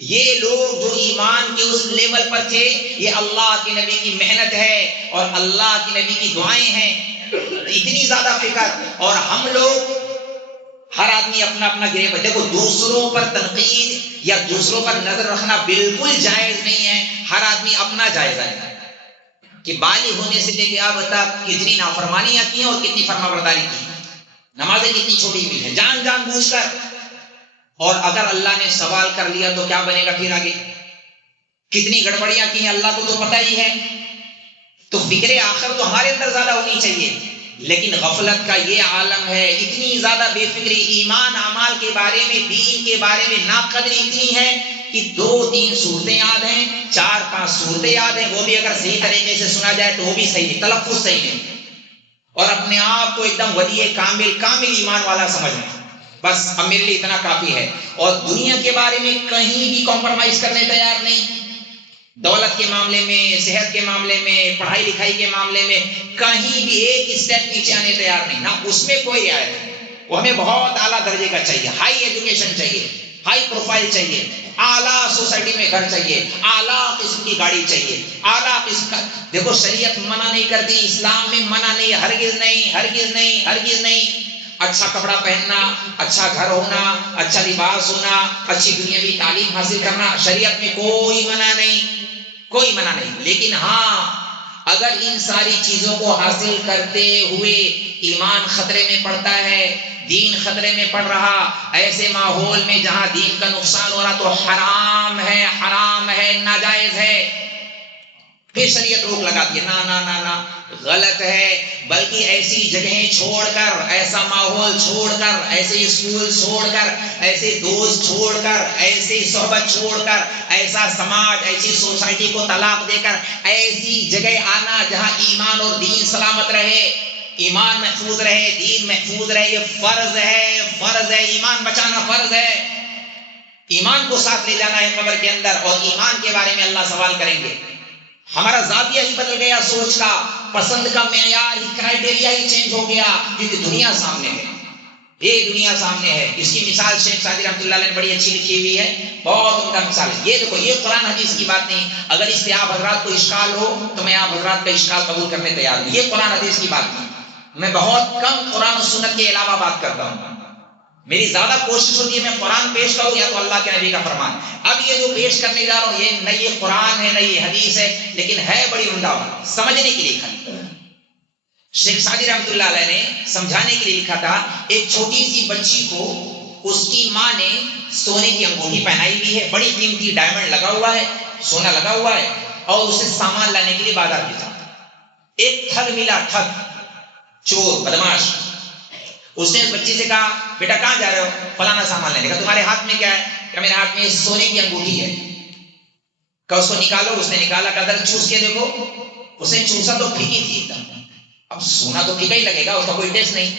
یہ لوگ جو ایمان کے اس لیول پر تھے، یہ اللہ کے نبی کی محنت ہے اور اللہ کے نبی کی دعائیں ہیں. اتنی زیادہ فکر، اور ہم لوگ ہر آدمی اپنا اپنا گرے پر. دیکھو دوسروں پر تنقید یا دوسروں پر نظر رکھنا بالکل جائز نہیں ہے. ہر آدمی اپنا جائزہ ہے کہ بالغ ہونے سے لے کے اب تک کتنی نافرمانیاں کی ہیں اور کتنی فرما برداری کی، نمازیں کتنی چھوٹی ہوئی ہیں جان جان بوجھ کر. اور اگر اللہ نے سوال کر لیا تو کیا بنے گا پھر آگے؟ کتنی گڑبڑیاں کی ہیں اللہ کو تو پتہ ہی ہے. تو فکر آخر تو ہمارے اندر زیادہ ہونی چاہیے، لیکن غفلت کا یہ عالم ہے، اتنی زیادہ بے فکری ایمان اعمال کے بارے میں، دین کے بارے میں ناقدری اتنی ہے کہ 2-3 صورتیں یاد ہیں، 4-5 صورتیں یاد ہیں، وہ بھی اگر صحیح طریقے سے سنا جائے تو وہ بھی صحیح ہے، تلفظ صحیح نہیں، اور اپنے آپ کو ایک دم ولی کامل ایمان والا سمجھنا، بس اب میرے لیے اتنا کافی ہے. اور دنیا کے بارے میں کہیں بھی کمپرومائز کرنے تیار نہیں. دولت کے معاملے میں، صحت کے معاملے میں، پڑھائی لکھائی کے معاملے میں کہیں بھی ایک اسٹیپ نیچے آنے تیار نہیں، نہ اس میں کوئی رعایت نہیں. وہ ہمیں بہت اعلیٰ درجے کا چاہیے، ہائی ایجوکیشن چاہیے، ہائی پروفائل چاہیے، اعلیٰ سوسائٹی میں گھر چاہیے، اعلیٰ قسم کی گاڑی چاہیے، اعلیٰ قسم کا. دیکھو شریعت منع نہیں کرتی، اسلام میں منع نہیں، ہرگز نہیں، ہرگز نہیں، ہرگز نہیں. اچھا کپڑا پہننا، اچھا گھر ہونا، اچھا لباس ہونا، اچھی دنیاوی تعلیم حاصل کرنا، شریعت میں کوئی منع نہیں، کوئی منع نہیں. لیکن ہاں اگر ان ساری چیزوں کو حاصل کرتے ہوئے ایمان خطرے میں پڑتا ہے، دین خطرے میں پڑ رہا، ایسے ماحول میں جہاں دین کا نقصان ہو رہا تو حرام ہے، حرام ہے، ناجائز ہے. پھر شریعت روک لگاتی ہے، نا نا نا نا غلط ہے. بلکہ ایسی جگہیں چھوڑ کر، ایسا ماحول چھوڑ کر، ایسے اسکول چھوڑ کر، ایسے دوست چھوڑ کر، ایسی صحبت چھوڑ کر، ایسا سماج، ایسی سوسائٹی کو طلاق دے کر ایسی جگہ آنا جہاں ایمان اور دین سلامت رہے، ایمان محفوظ رہے، دین محفوظ رہے، یہ فرض ہے، فرض ہے. ایمان بچانا فرض ہے. ایمان کو ساتھ لے جانا ہے قبر کے اندر، اور ایمان کے بارے میں اللہ سوال کریں گے. ہمارا زاویہ ہی بدل گیا، سوچ کا، پسند کا معیار ہی، کرائٹیریا ہی چینج ہو گیا، کیونکہ دنیا سامنے ہے، یہ دنیا سامنے ہے. اس کی مثال شیخ سعدی رحمۃ اللہ علیہ نے بڑی اچھی لکھی ہوئی ہے، بہت عمدہ مثال ہے. یہ دیکھو، یہ قرآن حدیث کی بات نہیں، اگر اس سے آپ حضرات کو اشکال ہو تو میں آپ حضرات کا اشکال قبول کرنے تیار ہوں. یہ قرآن حدیث کی بات نہیں، میں بہت کم قرآن و سنت کے علاوہ بات کرتا ہوں. میری زیادہ کوشش ہوتی ہے میں قرآن پیش کروں یا تو اللہ کے نبی کا فرمان. اب یہ جو پیش کرنے جا رہا ہوں یہ نہ یہ قرآن ہے نہ یہ حدیث ہے، لیکن ہے بڑی عمدہ سمجھنے کے لیے خالی. شیخ سعدی رحمۃ اللہ علیہ نے سمجھانے کے لیے لکھا تھا، ایک چھوٹی سی بچی کو اس کی ماں نے سونے کی انگوٹھی پہنائی ہوئی ہے، بڑی قیمتی ڈائمنڈ لگا ہوا ہے، سونا لگا ہوا ہے، اور اسے سامان لانے کے لیے بازار بھیجا. ایک ٹھگ ملا، ٹھگ، چور، بدماش. اس نے اس بچی سے کہا بیٹا کہاں جا رہے ہو؟ فلانا سامان لینے کا. تمہارے ہاتھ میں کیا ہے؟ کہ میرے ہاتھ میں سونے کی انگوٹھی ہے. کہ اس کو نکالو. اس نے نکالا، کہ ادھر چوس کے دیکھو. اس نے چوسا تو پھیکی تھی ایک دم. اب سونا تو پھیکا ہی لگے گا، اس کا کوئی ٹیسٹ نہیں.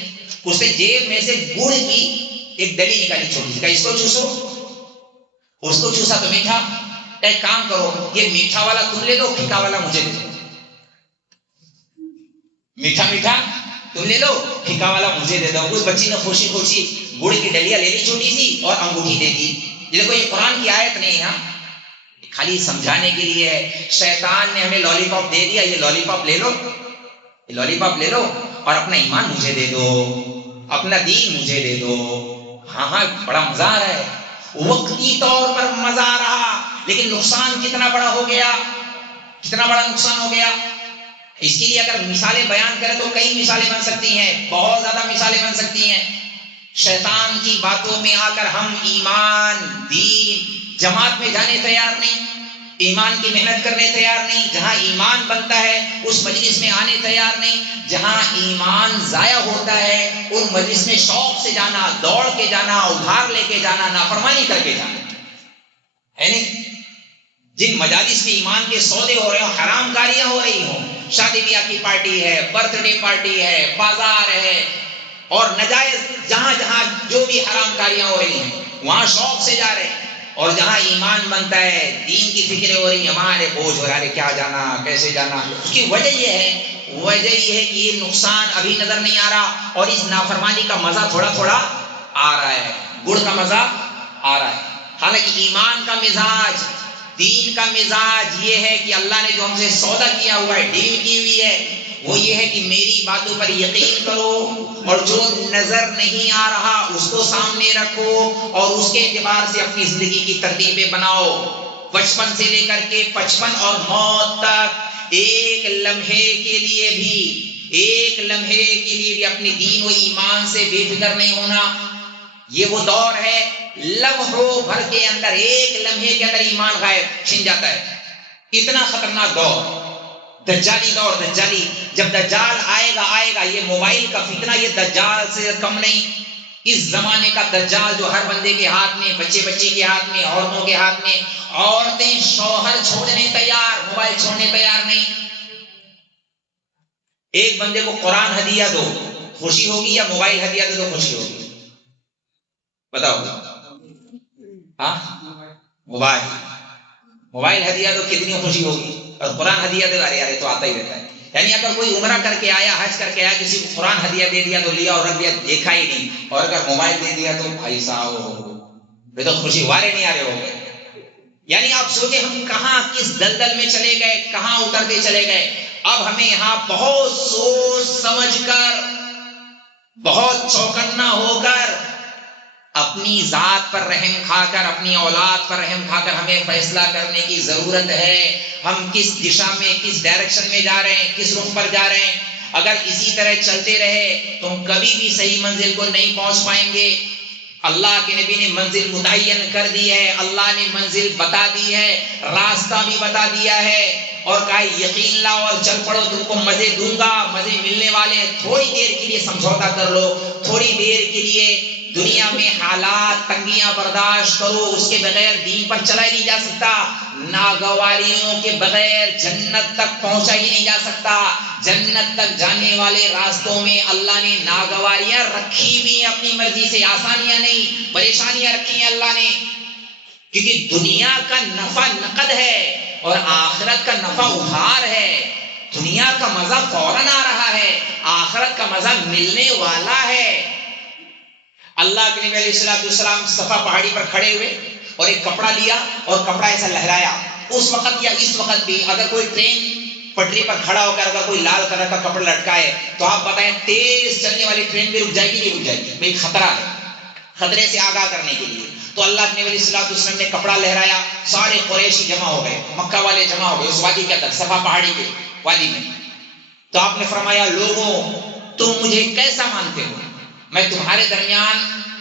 اس نے جیب میں سے گڑ کی ایک ڈلی نکالی چھوٹی سی، کہ اس کو چوسو. اس کو چوسا تو میٹھا. ایک کام کرو، یہ میٹھا والا تم لے لو، پھیکا والا مجھے دے دو. میٹھا میٹھا تم لے لو، پھیکا والا مجھے دے دو. اس بچی نے خوشی خوشی گڑ کی ڈلیا لے لی چھوٹی سی اور انگوٹھی دے دی. یہ دیکھو، یہ قرآن کی آیت نہیں ہے، خالی سمجھانے کے لیے ہے. شیطان نے ہمیں لالی پاپ دے دیا، یہ لالی پاپ لے لو، یہ لالی پاپ لے لو اور اپنا ایمان مجھے دے دو، اپنا دین مجھے دے دو. ہاں ہاں بڑا مزہ آ رہا ہے، وقتی طور پر مزہ آ رہا، لیکن نقصان کتنا بڑا ہو گیا، کتنا بڑا نقصان ہو گیا. اس کے لیے اگر مثالیں بیان کریں تو کئی مثالیں بن سکتی ہیں، بہت زیادہ مثالیں بن سکتی ہیں. شیطان کی باتوں میں آ کر ہم ایمان، دین، جماعت میں جانے تیار نہیں. ایمان کی محنت کرنے تیار نہیں، جہاں ایمان بنتا ہے اس مجلس میں آنے تیار نہیں، جہاں ایمان ضائع ہوتا ہے ان مجلس میں شوق سے جانا، دوڑ کے جانا، ادھار لے کے جانا، نافرمانی کر کے جانا ہے نہیں۔ جن مجالس میں ایمان کے سودے ہو رہے ہوں، حرام کاریاں ہو رہی ہوں، شادی بیاہ کی پارٹی ہے، برتھ ڈے پارٹی ہے، بازار ہے اور نجائز جہاں جہاں جو بھی حرام کاریاں ہو رہی ہیں وہاں شوق سے جا رہے ہیں، اور جہاں ایمان بنتا ہے، دین کی فکریں ہو رہی ہیں، ہمارے بوجھ ہو رہا ہے کیا جانا، کیسے جانا۔ اس کی وجہ یہ ہے کہ یہ نقصان ابھی نظر نہیں آ رہا اور اس نافرمانی کا مزہ تھوڑا تھوڑا آ رہا ہے، گڑ کا مزہ آ رہا ہے۔ حالانکہ ایمان کا مزاج، دین کا مزاج یہ ہے کہ اللہ نے جو ہم سے سودا کیا ہوا ہے، ڈیل کی ہوئی ہے، وہ یہ ہے کہ میری باتوں پر یقین کرو اور جو نظر نہیں آ رہا اس کو سامنے رکھو اور اس کے اعتبار سے اپنی زندگی کی ترتیبیں بناؤ۔ بچپن سے لے کر کے 55 اور موت تک ایک لمحے کے لیے بھی اپنے دین و ایمان سے بے فکر نہیں ہونا۔ یہ وہ دور ہے لمحوں بھر کے اندر، ایک لمحے کے اندر ایمان غائب چھن جاتا ہے، اتنا خطرناک دور، دجالی دور۔ دجالی جب دجال آئے گا یہ موبائل کا فتنہ یہ دجال سے کم نہیں۔ اس زمانے کا دجال جو ہر بندے کے ہاتھ میں، بچے کے ہاتھ میں، عورتوں کے ہاتھ میں، عورتیں شوہر چھوڑنے تیار، موبائل چھوڑنے تیار نہیں۔ ایک بندے کو قرآن ہدیہ دو خوشی ہوگی یا موبائل ہدیہ دو تو خوشی ہوگی؟ بتاؤ۔ ہاں، موبائل ہدیہ دو کتنی خوشی ہوگی، اور قرآن ہدیہ دو ارے تو آتا ہی رہتا ہے۔ یعنی اگر کوئی عمرہ کر کے آیا، حج کر کے آیا، کسی کو قرآن ہدیہ دے دیا تو لیا اور رکھ دیا، دیکھا ہی نہیں، اور اگر موبائل دے دیا تو بھائی صاحب یہ تو خوشی والے نہیں آ رہے ہو گئے۔ یعنی آپ سوچیں ہم کہاں کس دلدل میں چلے گئے، کہاں اترتے چلے گئے۔ اب ہمیں یہاں بہت سوچ سمجھ کر، بہت چوکنا ہو کر، اپنی ذات پر رحم کھا کر، اپنی اولاد پر رحم کھا کر ہمیں فیصلہ کرنے کی ضرورت ہے۔ ہم کس دشا میں، کس ڈائریکشن میں جا رہے ہیں، کس رخ پر جا رہے ہیں۔ اگر اسی طرح چلتے رہے تو ہم کبھی بھی صحیح منزل کو نہیں پہنچ پائیں گے۔ اللہ کے نبی نے منزل متعین کر دی ہے، اللہ نے منزل بتا دی ہے، راستہ بھی بتا دیا ہے، اور کہا یقین لاؤ اور چل پڑو، تم کو مزے دوں گا، مزے ملنے والے ہیں۔ تھوڑی دیر کے لیے سمجھوتا کر لو، تھوڑی دیر کے لیے دنیا میں حالات تنگیاں برداشت کرو، اس کے بغیر دین پر چلا ہی نہیں جا سکتا۔ ناگواریوں کے بغیر جنت تک پہنچا ہی نہیں جا سکتا۔ جنت تک جانے والے راستوں میں اللہ نے ناگواریاں رکھی ہوئی اپنی مرضی سے، آسانیاں نہیں، پریشانیاں رکھی ہیں اللہ نے، کیونکہ دنیا کا نفع نقد ہے اور آخرت کا نفع ادھار ہے۔ دنیا کا مزہ فوراً آ رہا ہے، آخرت کا مزہ ملنے والا ہے۔ اللہ کے نبی علیہ السلام صفا پہاڑی پر کھڑے ہوئے اور ایک کپڑا لیا اور کپڑا ایسا لہرایا۔ اس وقت یا اس وقت بھی اگر کوئی ٹرین پٹری پر کھڑا ہو کر اگر کوئی لال کلر کا کپڑا لٹکائے تو آپ بتائیں تیز چلنے والی ٹرین بھی رک جائے گی نہیں رک جائے گی؟ بھائی خطرہ ہے، خطرے سے آگاہ کرنے کے لیے تو اللہ کے نبی علیہ السلام نے کپڑا لہرایا، سارے قریشی جمع ہو گئے، مکہ والے جمع ہو گئے اس وادی کے اندر، صفا پہاڑی کے وادی میں۔ تو آپ نے فرمایا لوگوں تم مجھے کیسا مانتے ہو، میں تمہارے درمیان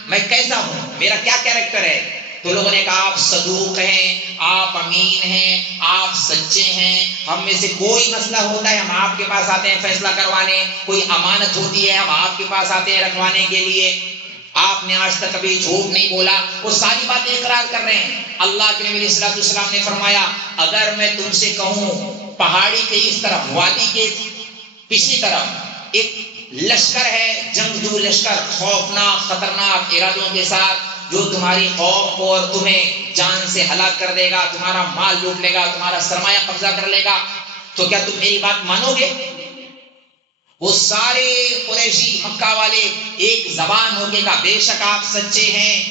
میں کیسا ہوں، میرا کیا کیریکٹر ہے؟ تو لوگوں نے کہا آپ صدوق ہیں، آپ امین ہیں، آپ سچے ہیں، ہم میں سے کوئی مسئلہ ہوتا ہے ہم آپ کے پاس آتے ہیں فیصلہ کروانے، کوئی امانت ہوتی ہے ہم آپ کے پاس آتے ہیں رکھوانے کے لیے، آپ نے آج تک کبھی جھوٹ نہیں بولا۔ وہ ساری باتیں اقرار کر رہے ہیں۔ اللہ کے نبی علیہ السلام نے فرمایا اگر میں تم سے کہوں پہاڑی کے اس طرف، وادی کے پچھلی طرف ایک لشکر ہے، جنگجو لشکر، خوفناک خطرناک ارادوں کے ساتھ، جو تمہاری قوم کو اور تمہیں جان سے ہلاک کر دے گا، تمہارا مال لوٹ لے گا، تمہارا سرمایہ قبضہ کر لے گا، تو کیا تم میری بات مانو گے؟ وہ سارے قریشی مکہ والے ایک زبان ہو کے کہا بے شک آپ سچے ہیں،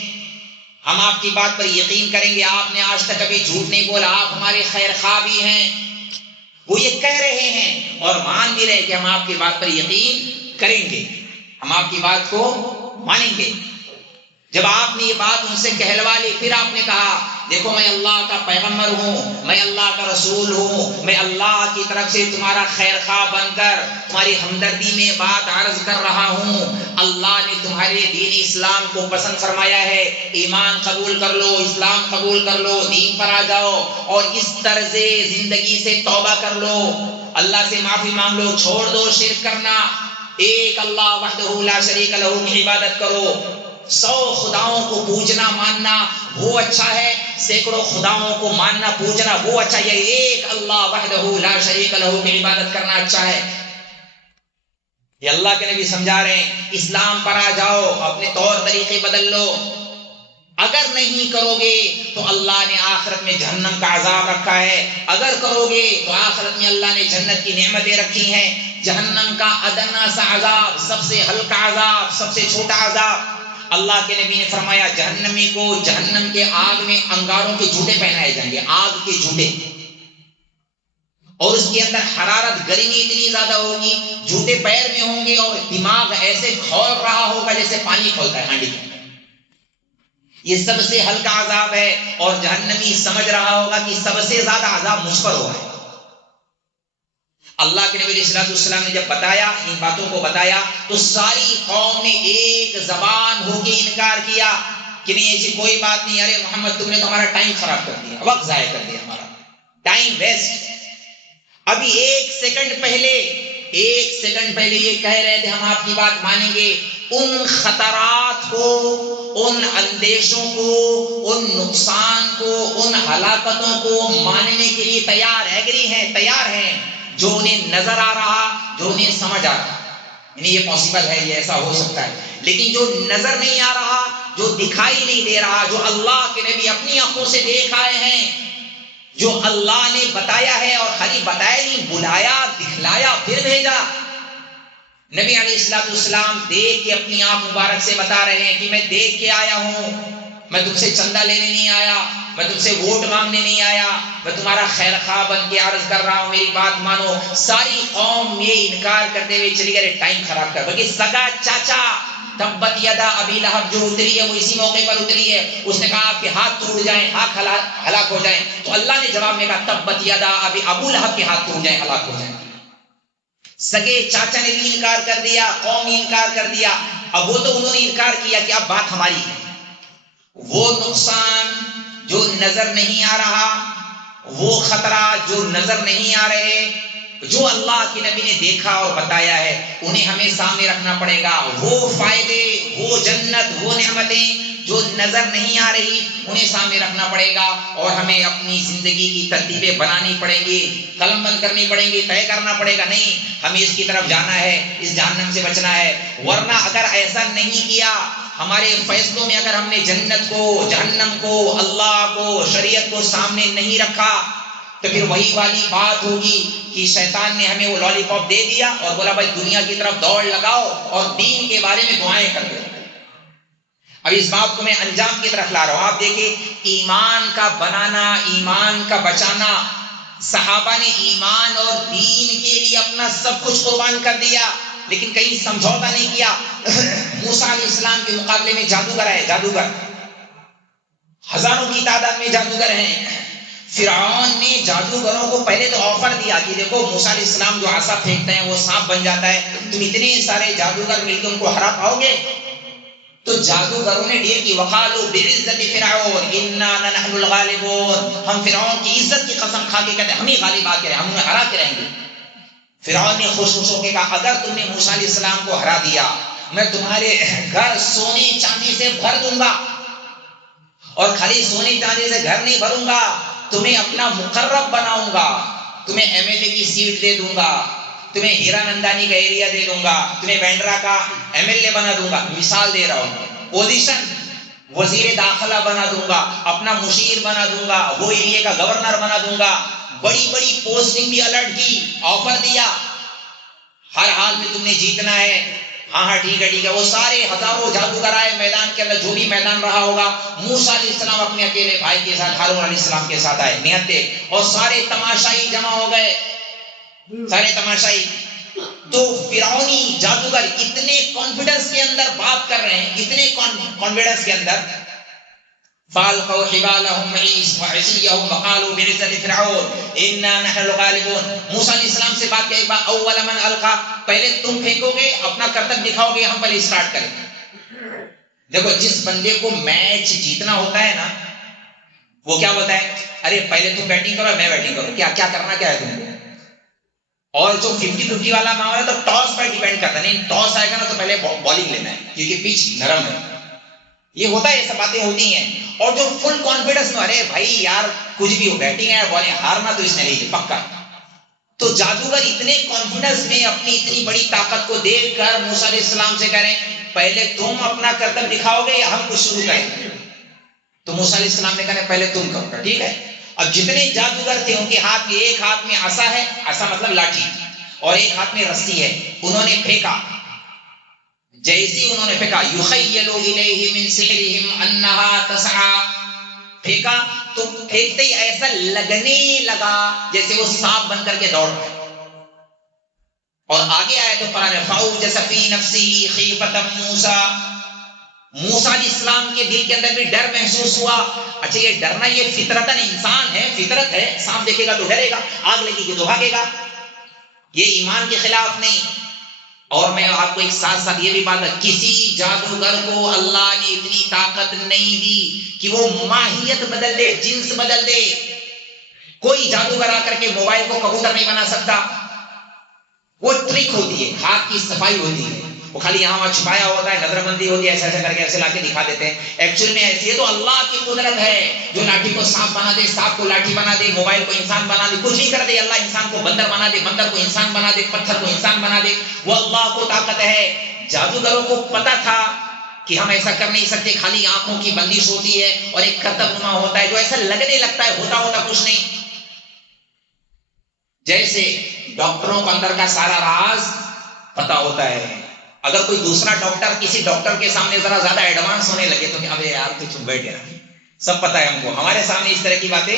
ہم آپ کی بات پر یقین کریں گے، آپ نے آج تک کبھی جھوٹ نہیں بولا، آپ ہمارے خیر خواہ بھی ہیں۔ وہ یہ کہہ رہے ہیں اور مان بھی رہے کہ ہم آپ کی بات پر یقین کریں گے، ہم آپ کی بات کو مانیں گے۔ جب آپ نے یہ بات ان سے کہلوا لی پھر آپ نے کہا دیکھو میں اللہ کا پیغمبر ہوں، میں اللہ کا رسول ہوں، میں اللہ کی طرف سے تمہارا خیر خواہ بن کر تمہاری ہمدردی میں بات عرض کر رہا ہوں۔ اللہ نے تمہارے دین اسلام کو پسند فرمایا ہے، ایمان قبول کر لو، اسلام قبول کر لو، دین پر آ جاؤ اور اس طرز زندگی سے توبہ کر لو، اللہ سے معافی مانگ لو، چھوڑ دو شرک کرنا، ایک اللہ وحدہ لا شریک لہ کی عبادت کرو۔ 100 خداؤں کو پوجنا ماننا وہ اچھا ہے، سینکڑوں خداؤں کو ماننا پوجنا وہ اچھا ہے، ایک اللہ وحدہ لا شریک لہ کی عبادت کرنا اچھا ہے۔ یہ اللہ کے نبی سمجھا رہے ہیں، اسلام پر آ جاؤ، اپنے طور طریقے بدل لو۔ اگر نہیں کرو گے تو اللہ نے آخرت میں جہنم کا عذاب رکھا ہے، اگر کرو گے تو آخرت میں اللہ نے جنت کی نعمتیں رکھی ہیں۔ جہنم کا ادنا سا عذاب، سب سے ہلکا عذاب، سب سے چھوٹا عذاب، اللہ کے نبی نے فرمایا جہنمی کو جہنم کے آگ میں انگاروں کے جوتے پہنائے جائیں گے، آگ کے جوتے، اور اس کے اندر حرارت گرمی اتنی زیادہ ہوگی، جوتے پیر میں ہوں گے اور دماغ ایسے کھول رہا ہوگا جیسے پانی کھولتا ہے ہانڈی میں۔ یہ سب سے ہلکا عذاب ہے، اور جہنمی سمجھ رہا ہوگا کہ سب سے زیادہ عذاب مجھ پر ہوا ہے۔ اللہ کے نبی علیہ السلام نے جب بتایا، ان باتوں کو بتایا، تو ساری قوم نے ایک زبان ہو کے انکار کیا کہ نہیں ایسی کوئی بات نہیں، ارے محمد تم نے تو ہمارا ٹائم خراب کر دیا، وقت ضائع کر دیا، ہمارا ٹائم ویسٹ۔ ابھی ایک سیکنڈ پہلے یہ کہہ رہے تھے ہم آپ کی بات مانیں گے، ان خطرات کو، ان اندیشوں کو، ان نقصان کو، ان ہلاکتوں کو ماننے کے لیے تیار ہیں جو انہیں نظر آ رہا، جو انہیں سمجھ آ رہا، یعنی یہ پاسبل ہے، یہ ایسا ہو سکتا ہے، لیکن جو نظر نہیں آ رہا، جو دکھائی نہیں دے رہا، جو اللہ کے نبی اپنی آنکھوں سے دیکھ آئے ہیں، جو اللہ نے بتایا ہے، اور خالی بتایا نہیں، بلایا، دکھلایا، پھر بھیجا۔ نبی علیہ السلام دیکھ کے اپنی آنکھ مبارک سے بتا رہے ہیں کہ میں دیکھ کے آیا ہوں، میں تم سے چندہ لینے نہیں آیا، میں تم سے ووٹ مانگنے نہیں آیا، میں تمہارا خیر خواہ بن کے عرض کر رہا ہوں، میری بات مانو۔ ساری قوم یہ انکار کرتے ہوئے چلی گئی، ٹائم خراب کر، بلکہ سگا چاچا تبت یدا ابی لہب جو اتری ہے وہ اسی موقع پر اتری ہے، اس نے کہا آپ کے ہاتھ ٹوٹ جائیں، ہاتھ ہلاک ہو جائیں، تو اللہ نے جواب میں کہا تبت یدا ابو لہب کے ہاتھ ٹوٹ جائیں، ہلاک ہو جائیں۔ سگے چاچا نے بھی انکار کر دیا، قوم نے انکار کر دیا، اب وہ تو انہوں نے انکار کیا کہ اب بات ہماری ہے۔ وہ نقصان جو نظر نہیں آ رہا، وہ خطرہ جو نظر نہیں آ رہے، جو اللہ کے نبی نے دیکھا اور بتایا ہے، انہیں ہمیں سامنے رکھنا پڑے گا۔ وہ فائدے، وہ جنت، وہ نعمتیں جو نظر نہیں آ رہی، انہیں سامنے رکھنا پڑے گا، اور ہمیں اپنی زندگی کی ترتیبیں بنانی پڑیں گی، قلم بند کرنی پڑیں گی، طے کرنا پڑے گا، نہیں ہمیں اس کی طرف جانا ہے، اس جہنم سے بچنا ہے۔ ورنہ اگر ایسا نہیں کیا، ہمارے فیصلوں میں اگر ہم نے جنت کو، جہنم کو، اللہ کو، شریعت کو سامنے نہیں رکھا، تو پھر وہی والی بات ہوگی کہ شیطان نے ہمیں وہ لالی پاپ دے دیا اور بولا بھائی دنیا کی طرف دوڑ لگاؤ اور دین کے بارے میں دعائیں کر دو۔ اب اس بات کو میں انجام کی طرف لا رہا ہوں۔ آپ دیکھیں ایمان کا بنانا، ایمان کا بچانا، صحابہ نے ایمان اور دین کے لیے اپنا سب کچھ قربان کر دیا، لیکن کہیں سمجھوتا نہیں کیا۔ موسیٰ علیہ السلام کے مقابلے میں جادوگر ہے، جادوگر ہزاروں کی تعداد میں جادوگر ہیں۔ فرعون نے جادوگروں کو پہلے تو آفر دیا کہ دیکھو موسیٰ علیہ السلام جو عصا پھینکتے ہیں وہ سانپ بن جاتا ہے، تم اتنے سارے جادوگر مل کے ان کو ہرا پاؤ گے؟ تو جادوگروں نے ڈیل کی، وقالوا بعزت فرعون انا لنحن الغالبون، ہم فرعون کی عزت کی قسم کھا کے کہتے ہیں ہم ہی غالب آ کے رہے، ہم انہیں ہرا کے رہیں گے۔ فرعون نے خوش خوش ہو کے کہا اگر تم نے موسیٰ علیہ السلام کو ہرا دیا، میں تمہارے گھر سونے چاندی سے بھر دوں گا، اور خالی سونے چاندی سے گھر نہیں بھروں گا، تمہیں اپنا مقرب بناؤں گا، تمہیں ایم ایل اے کی سیٹ دے دوں گا، تمہیں ہیرا نندانی کا ایریا دے دوں گا، تمہیں بینڈرا کا ایم ایل اے بنا دوں گا، مثال دے رہا ہوں، پوزیشن وزیر داخلہ بنا دوں گا، اپنا مشیر بنا دوں گا، وہ ایریا کا گورنر بنا دوں گا، بڑی بڑی پوسٹنگ بھی الرٹ کی، آفر دیا، ہر حال میں تم نے جیتنا ہے۔ ہاں ٹھیک ہے، وہ سارے ہزاروں جادوگر آئے میدان کے اندر، جو بھی میدان رہا ہوگا، موسیٰ علیہ السلام اپنے اکیلے بھائی کے ساتھ ہارون علیہ السلام کے ساتھ آئے نہتے، اور سارے تماشائی جمع ہو گئے، سارے تماشائی۔ تو فرعونی جادوگر اتنے کانفیڈنس کے اندر بات کر رہے ہیں، اتنے کانفیڈنس کے اندر فالقوا حبالهم وعصيهم وقالوا بعزة فرعون انا نحن الغالبون. موسیٰ علیہ السلام سے بات کیا، اول من القا، پہلے تم پھینکو گے، اپنا کرتب دکھاؤ گے، ہم پہلے اسٹارٹ کریں گے. دیکھو جس بندے کو میچ جیتنا ہوتا ہے نا، وہ کیا ہوتا ہے، ارے پہلے تم بیٹنگ کرو میں بیٹنگ کروں، کیا کیا کرنا کیا ہے تم کو. اور جو 50-50 والا معاملہ تو ٹاس پر ڈیپینڈ کرتا ہے، نہیں ٹاس آئے گا نا تو پہلے بالنگ لینا ہے کیونکہ پچ نرم ہے. یہ ہوتا ہے، یہ سب باتیں ہوتی ہیں. اور جو فل کانفیڈنس میں، ارے بھائی یار کچھ بھی ہو، بیٹنگ ہے بالنگ ہارنا تو اس نے نہیں پکا. تو جادوگر اتنے کانفیڈنس میں اپنی اتنی بڑی طاقت کو دیکھ کر موسیٰ علیہ السلام سے کہہ رہے ہیں پہلے تم اپنا کرتب دکھاؤ گے یا ہم کچھ شروع کریں. تو موسیٰ علیہ السلام نے کہا پہلے تم کرو، ٹھیک ہے. اب جتنے جادوگر تھے ان کے ہاتھ میں، ایک ہاتھ میں عصا ہے، عصا مطلب لاٹھی، اور ایک ہاتھ میں رسی ہے. انہوں نے پھینکا، جیسی انہوں نے پھینکا، یخیل الیہ من سحرہم انہا تسعی، پھینکا تو پھینکتے ہی ایسا لگنے لگا جیسے وہ سانپ بن کر کے دوڑ رہا ہے. اور آگے آئے تو قرآن فاوجس فی نفسہ خیفۃ موسیٰ، موسیٰ علیہ السلام کے دل کے اندر بھی ڈر محسوس ہوا. اچھا یہ ڈرنا یہ فطرتاً انسان ہے، فطرت ہے، سانپ دیکھے گا تو ڈرے گا، آگ لگے گی تو بھاگے گا، یہ ایمان کے خلاف نہیں. اور میں آپ کو ایک ساتھ ساتھ یہ بھی بات ہے، کسی جادوگر کو اللہ نے اتنی طاقت نہیں دی کہ وہ ماہیت بدل دے، جنس بدل دے. کوئی جادوگر آ کر کے موبائل کو کبوتر نہیں بنا سکتا. وہ ٹرک ہوتی ہے، ہاتھ کی صفائی ہوتی ہے، وہ خالی یہاں وہاں چھپایا ہوتا ہے، نظر بندی ہوتی ہے، ایسا ایسا کر کے ایسے لا کے دکھا دیتے ہیں. ایکچوئل میں ایسی ہے تو اللہ کی قدرت ہے جو لاٹھی کو سانپ بنا دے، سانپ کو لاٹھی بنا دے، موبائل کو انسان بنا دے، کچھ بھی کر دے. اللہ انسان کو بندر بنا دے، بندر کو انسان بنا دے، پتھر کو انسان بنا دے. وہ اللہ کو طاقت ہے. جادوگروں کو پتا تھا کہ ہم ایسا کر نہیں سکتے، خالی آنکھوں کی بندش ہوتی ہے اور ایک کرتب نما ہوتا ہے جو ایسا لگنے لگتا ہے، ہوتا کچھ نہیں. جیسے ڈاکٹروں کو اندر کا سارا راز پتا ہوتا ہے. اگر کوئی دوسرا ڈاکٹر کسی ڈاکٹر کے سامنے ذرا زیادہ ایڈوانس ہونے لگے تو ابے یار تو چپ بیٹھ گیا، سب پتا ہے ہم کو، ہمارے سامنے اس طرح کی باتیں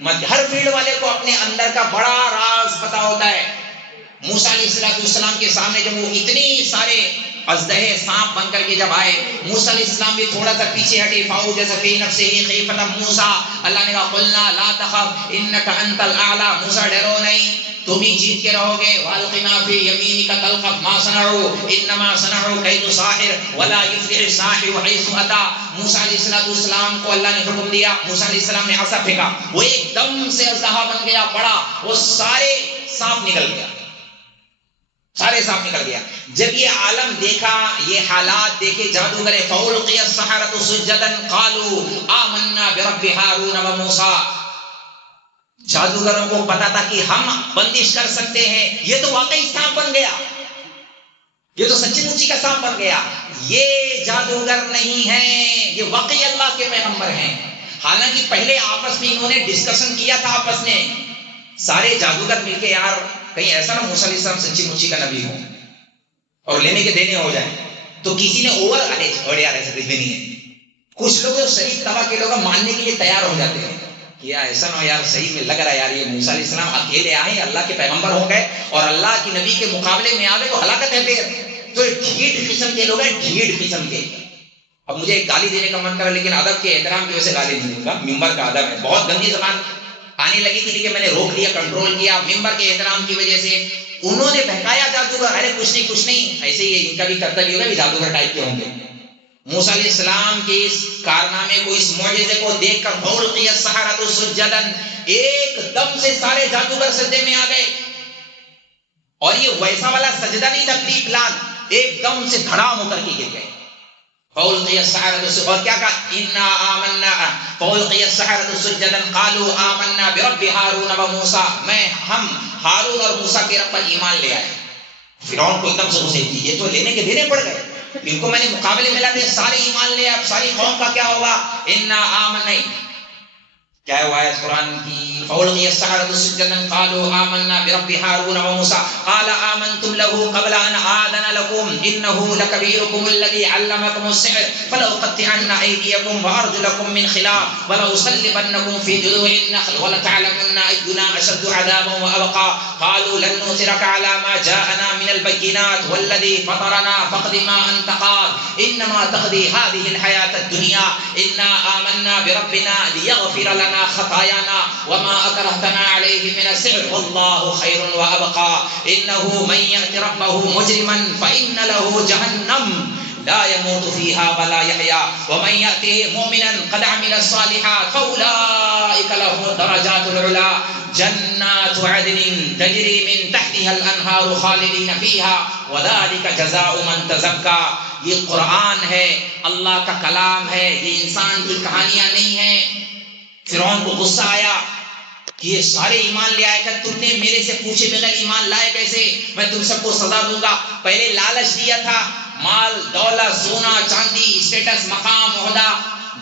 مت. ہر فیلڈ والے کو اپنے اندر کا بڑا راز پتا ہوتا ہے. موسیٰ علیہ السلام کے سامنے جب وہ اتنی سارے اژدہے سانپ بن کر کے جب آئے، موسیٰ علیہ السلام بھی تھوڑا سا پیچھے ہٹے. فاوجس فی نفسہ خیفۃ موسیٰ، اللہ نے کہا قلنا لا تخف انک انت الاعلی، موسیٰ ڈرو نہیں، تم ہی جیت کے رہو گے. والق ما فی یمینک تلقف ما صنعوا انما صنعوا کید ساحر ولا یفلح الساحر حیث اتی. موسیٰ علیہ السلام کو اللہ نے حکم دیا، موسیٰ علیہ السلام نے عصا پھینکا، وہ ایک دم سے اژدہا بن گیا بڑا، وہ سارے سانپ نکل گیا، سارے سانپ نکل گیا. جب یہ عالم دیکھا، یہ حالات دیکھے جادوگر، فَأُلْقِيَ السَّحَرَةُ سُجَّدًا قَالُوا آمَنَّا بِرَبِّ هَارُونَ وَمُوسَىٰ. جادوگروں کو پتا تھا کہ ہم بندش کر سکتے ہیں. یہ تو واقعی سانپ بن گیا، یہ تو سچی مچی کا سانپ بن گیا. یہ جادوگر نہیں ہیں، یہ واقعی اللہ کے پیغمبر ہیں. حالانکہ پہلے آپس میں انہوں نے ڈسکشن کیا تھا، آپس میں سارے جادوگر مل کے، یار کہیں ایسا نہ موسیٰ علیہ السلام سچی مچی کا نبی ہو اور لینے کے دینے ہو جائیں. تو کسی نے اوور ارے یار ایسا کچھ بھی نہیں ہے. کچھ لوگ شریف طبع کے لوگ ماننے کے لیے تیار ہو جاتے ہیں کہ یار ایسا نہ ہو، یار صحیح میں لگ رہا ہے یار یہ موسیٰ علیہ السلام اکیلے آئے، اللہ کے پیغمبر ہو گئے اور اللہ کی نبی کے مقابلے میں آ گئے تو ہلاکت ہے پھر. تو ڈھیٹ قسم کے لوگ ہیں، ڈھیٹ قسم کے. اب مجھے ایک گالی دینے کا من کرا لیکن ادب کے احترام کی وجہ سے گالی نہیں دوں گا، ممبر کا ادب ہے. بہت گندی زبان آنے لگی تھی لیکن میں نے روک لیا، کنٹرول کیا ممبر کے احترام کی وجہ سے. انہوں نے بہکایا جادوگر، ارے کچھ نہیں ایسے ہی ان کا بھی کرتویہ ہوگا، بھی جادوگر ٹائپ کے ہوں گے. موسیٰ علیہ السلام کے اس کارنامے کو، اس معجزے کو دیکھ کر فَأُلْقِيَ السَّحَرَةُ سُجَّدًا، ایک دم سے سارے جادوگر سجدے میں آ گئے. اور یہ ویسا والا سجدہ نہیں تھا پری پلان، ایک دم سے دھڑام ہو کر کے گر گئے. فَأُلْقِيَ السَّحَرَةُ، اور کیا کہا، اِنَّا آمَنَّا فَأُلْقِيَ السَّحَرَةُ سُجَّدًا قَالُوا آمَنَّا بِرَبِّ هَارُونَ وَمُوسَىٰ، ہم ہارون اور موسیٰ کے رب پر ایمان لے آئے. فرعون کو ایک دم سے غصے کی، یہ تو لینے کے دینے پڑ گئے، ان کو میں نے مقابلے میں لا دیا، سارے ایمان لے، اب ساری قوم کا کیا ہوگا. اِنَّا آمَنَّا، کیا ہوا ہے قرآن کی فَأُلْقِيَ السَّحَرَةُ سُجَّدًا قَالُوا آمَنَّا بِرَبِّ هَارُونَ وَمُوسَىٰ قَالَ آمَنْتُمْ لَهُ قَبْلَ أَنْ آذَنَ لَكُمْ إِنَّهُ لَكَبِيرُكُمُ الَّذِي عَلَّمَكُمُ السِّحْرَ فَلَأُقَطِّعَنَّ أَيْدِيَكُمْ وَأَرْجُلَكُم مِّنْ خِلَافٍ وَلَأُصَلِّبَنَّكُمْ فِي جُذُوعِ النَّخْلِ وَلَتَعْلَمُنَّ أَيُّنَا أَشَدُّ عَذَابًا وَأَبْقَىٰ قَالُوا لَن نُّؤْثِرَكَ عَلَىٰ مَا جَاءَنَا مِنَ الْبَيِّنَاتِ وَالَّذِي فَطَرَنَا فَاقْضِ مَا أَنتَ قَاضٍ إِنَّمَا تَقْضِي هَٰذِهِ الْحَيَاةَ الدُّنْيَا إِنَّا آمَنَّا بِرَبِّنَا لِيَغْفِرَ لَنَا خَطَايَانَا وما أكرهتنا عليه من السحر والله خير وأبقى إنه من يأت ربه مجرما فإن له جهنم لا يموت فيها ولا يحيا ومن يأته مؤمنا قد عمل الصالحات فأولئك لهم الدرجات العلى جنات عدن تجري من تحتها الأنهار خالدين فيها وذلك جزاء من تزكى. یہ قرآن ہے، اللہ کا کلام ہے، یہ انسان کی کہانیاں نہیں ہیں. فرعون کو غصہ آیا کہ یہ سارے ایمان لے آئے، کہ تم نے میرے سے پوچھے بغیر ایمان لائے کیسے؟ میں تم سب کو سزا دوں گا. پہلے لالچ دیا تھا، مال دولت سونا چاندی اسٹیٹس مقام عہدہ،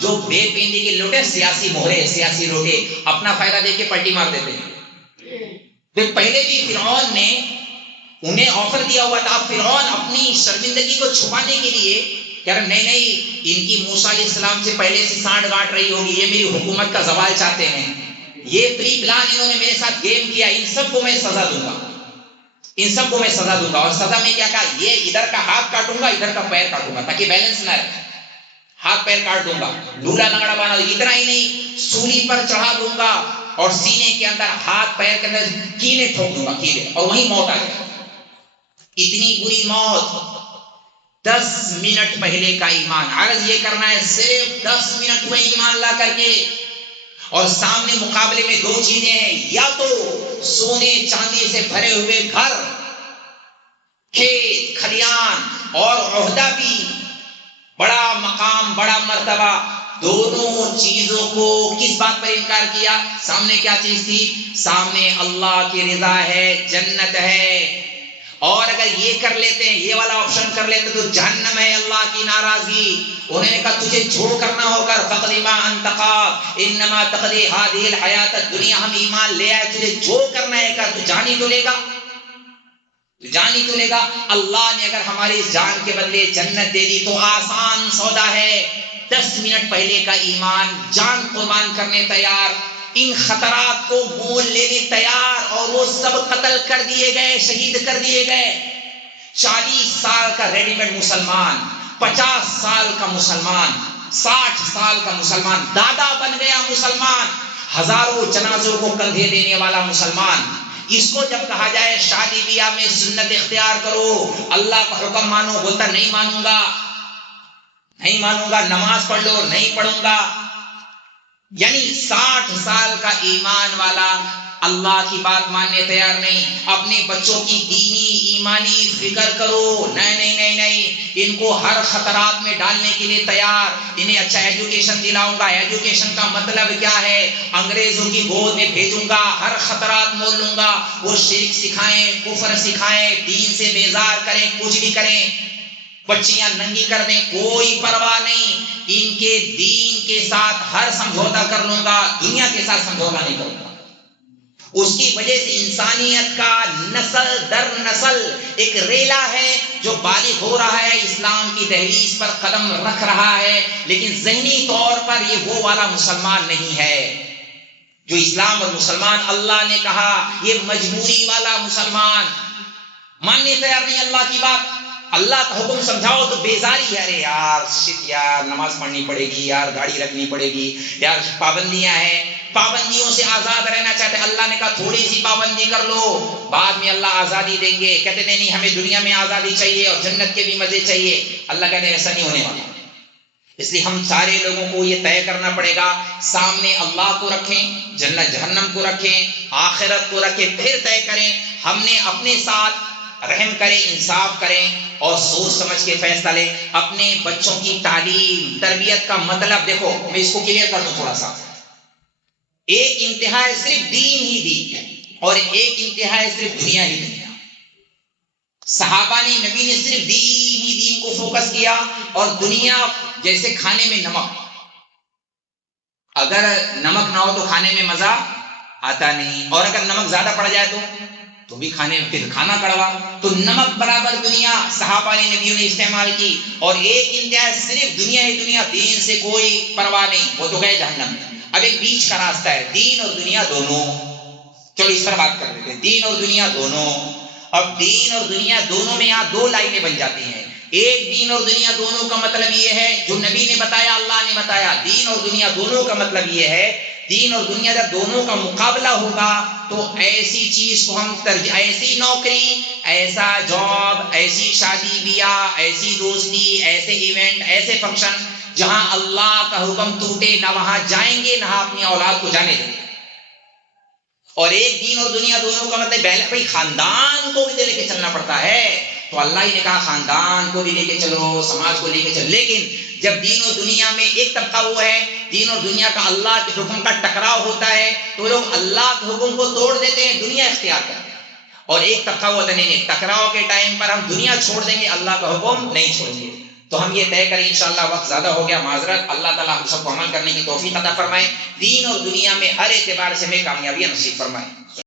جو بے پیندی کے لوٹے سیاسی مہرے سیاسی لوٹے اپنا فائدہ دے کے پلٹی مار دیتے ہیں. پہلے بھی فرعون نے انہیں آفر دیا ہوا تھا. فرعون اپنی شرمندگی کو چھپانے کے لیے کہہ رہے نہیں ان کی موسیٰ علیہ السلام سے پہلے سے سانٹھ گانٹ رہی ہوگی، یہ میری حکومت کا زوال چاہتے ہیں، یہ پری پلان انہوں نے میرے ساتھ گیم کیا، ان سب کو میں سزا دوں گا، ان سب کو میں سزا دوں گا. اور سزا میں کیا کہا؟ یہ ادھر کا ہاتھ کاٹوں گا ادھر کا پیر کاٹوں گا تاکہ بیلنس نہ رہے. ہاتھ پیر کاٹ دوں گا، لولا لنگڑا بنا. اتنا ہی نہیں، سولی پر چڑھا دوں گا اور سینے کے اندر ہاتھ پیر کے اندر کیلیں ٹھوک دوں گا، کیلیں، اور وہیں موت آ جائے. اتنی بری موت. 10 منٹ پہلے کا ایمان. عرض یہ کرنا ہے صرف 10 منٹ ہوئے ایمان لا کر کے، اور سامنے مقابلے میں 2 چیزیں ہیں، یا تو سونے چاندی سے بھرے ہوئے گھر، کھیت کھلیان اور عہدہ بھی، بڑا مقام بڑا مرتبہ. دونوں چیزوں کو کس بات پر انکار کیا؟ سامنے کیا چیز تھی؟ سامنے اللہ کی رضا ہے، جنت ہے. اور اگر یہ کر لیتے ہیں، یہ والا آپشن کر لیتے تو جہنم ہے، اللہ کی ناراضگی. انہوں نے کہا تجھے جو کرنا ہوگا فَقْضِ مَا أَنْتَ قَاضٍ إِنَّمَا تَقْضِي هَٰذِهِ الْحَيَاةَ الدُّنْيَا. ہم ایمان لے آئے، تجھے جو کرنا ہے کر، تو جان ہی تو لے گا، تو جان ہی تو لے گا. اللہ نے اگر ہماری جان کے بدلے جنت دے دی تو آسان سودا ہے. 10 منٹ پہلے کا ایمان، جان قربان کرنے تیار، ان خطرات کو مول لینے تیار، اور وہ سب قتل کر دیے گئے، شہید کر دیے گئے. 40 سال کا ریڈی میڈ مسلمان، 50 سال کا مسلمان، 60 سال کا مسلمان، دادا بن گیا مسلمان، ہزاروں جنازوں کو کندھے دینے والا مسلمان. اس کو جب کہا جائے شادی بیاہ میں سنت اختیار کرو، اللہ کا حکم مانو، بولتا نہیں مانوں گا، نہیں مانوں گا. نماز پڑھ لو، نہیں پڑھوں گا. یعنی 60 سال کا ایمان والا اللہ کی بات ماننے تیار نہیں. اپنے بچوں کی دینی ایمانی فکر کرو، نہیں نہیں نہیں نہیں، ان کو ہر خطرات میں ڈالنے کے لیے تیار. انہیں اچھا ایجوکیشن دلاؤں گا. ایجوکیشن کا مطلب کیا ہے؟ انگریزوں کی گود میں بھیجوں گا، ہر خطرات مول لوں گا. وہ شرک سکھائیں، کفر سکھائیں، دین سے بیزار کریں، کچھ بھی کریں، بچیاں ننگی کر دیں، کوئی پرواہ نہیں. ان کے دین کے ساتھ ہر سمجھوتا کر لوں گا، دنیا کے ساتھ سمجھوتا نہیں کروں گا. اس کی وجہ سے انسانیت کا نسل در نسل ایک ریلا ہے جو بالغ ہو رہا ہے، اسلام کی دہلیز پر قدم رکھ رہا ہے، لیکن ذہنی طور پر یہ وہ والا مسلمان نہیں ہے جو اسلام اور مسلمان اللہ نے کہا. یہ مجبوری والا مسلمان ماننے تیار نہیں اللہ کی بات. اللہ کا حکم سمجھاؤ تو بیزاری ہے، ارے یار شت یار، نماز پڑھنی پڑے گی یار، گاڑی رکھنی پڑے گی یار، پابندیاں ہیں، پابندیوں سے آزاد رہنا چاہتے. اللہ نے کہا تھوڑی سی پابندی کر لو، بعد میں اللہ آزادی دیں گے. کہتے نہیں ہمیں دنیا میں آزادی چاہیے اور جنت کے بھی مزے چاہیے. اللہ کہتے ایسا نہیں ہونے والا. اس لیے ہم سارے لوگوں کو یہ طے کرنا پڑے گا، سامنے اللہ کو رکھیں، جنت جہنم کو رکھیں، آخرت کو رکھیں، پھر طے کریں. ہم نے اپنے ساتھ رحم کریں، انصاف کریں اور سوچ سمجھ کے فیصلہ لیں. اپنے بچوں کی تعلیم تربیت کا مطلب دیکھو، میں اس کو کلیئر کر دوں تھوڑا سا. ایک انتہا ہے صرف دین ہی دین، اور ایک انتہا ہے صرف دنیا ہی دنیا. صحابہ نے، نبی نے صرف دین ہی دین کو فوکس کیا، اور دنیا جیسے کھانے میں نمک. اگر نمک نہ ہو تو کھانے میں مزہ آتا نہیں، اور اگر نمک زیادہ پڑ جائے تو بھی کھانے میں پھر کھانا کڑوا۔ تو نمک برابر دنیا صحابہ نے نبیوں نے استعمال کی، اور ایک انتہا صرف دنیا ہی دنیا، دین سے کوئی پرواہ نہیں، وہ تو گئے جہنم میں۔ اب ایک بیچ کا راستہ ہے، دین اور دنیا دونوں، چلو اس پر بات کر لیتے ہیں، دین اور دنیا دونوں۔ اب دین اور دنیا دونوں میں یہاں دو لائنیں بن جاتی ہیں۔ ایک دین اور دنیا دونوں کا مطلب یہ ہے جو نبی نے بتایا، اللہ نے بتایا، دین اور دنیا دونوں کا مطلب یہ ہے، دین اور دنیا جب دونوں کا مقابلہ ہوگا تو ایسی چیز کو ہم ایسی نوکری، ایسا جاب، ایسی شادی بیاہ، ایسی دوستی، ایسے ایونٹ، ایسے فنکشن جہاں اللہ کا حکم ٹوٹے، نہ وہاں جائیں گے نہ اپنی اولاد کو جانے دیں گے۔ اور ایک دین اور دنیا دونوں کا مطلب بھائی خاندان کو بھی لے کے چلنا پڑتا ہے، تو اللہ ہی نے کہا خاندان کو بھی لے کے چلو، سماج کو لے کے چلو۔ لیکن جب دین و دنیا میں ایک طبقہ وہ ہے، دین اور دنیا کا اللہ کے حکم کا ٹکراؤ ہوتا ہے تو لوگ اللہ کے حکم کو توڑ دیتے ہیں، دنیا اختیار کرتے ہیں۔ اور ایک طبقہ وہ نہیں، ٹکراؤ کے ٹائم پر ہم دنیا چھوڑ دیں گے، اللہ کا حکم نہیں چھوڑیں گے۔ تو ہم یہ طے کریں انشاءاللہ، وقت زیادہ ہو گیا، معذرت، اللہ تعالیٰ ہم سب کو عمل کرنے کی توفیق عطا فرمائے، دین اور دنیا میں ہر اعتبار سے ہمیں کامیابی نصیب فرمائے۔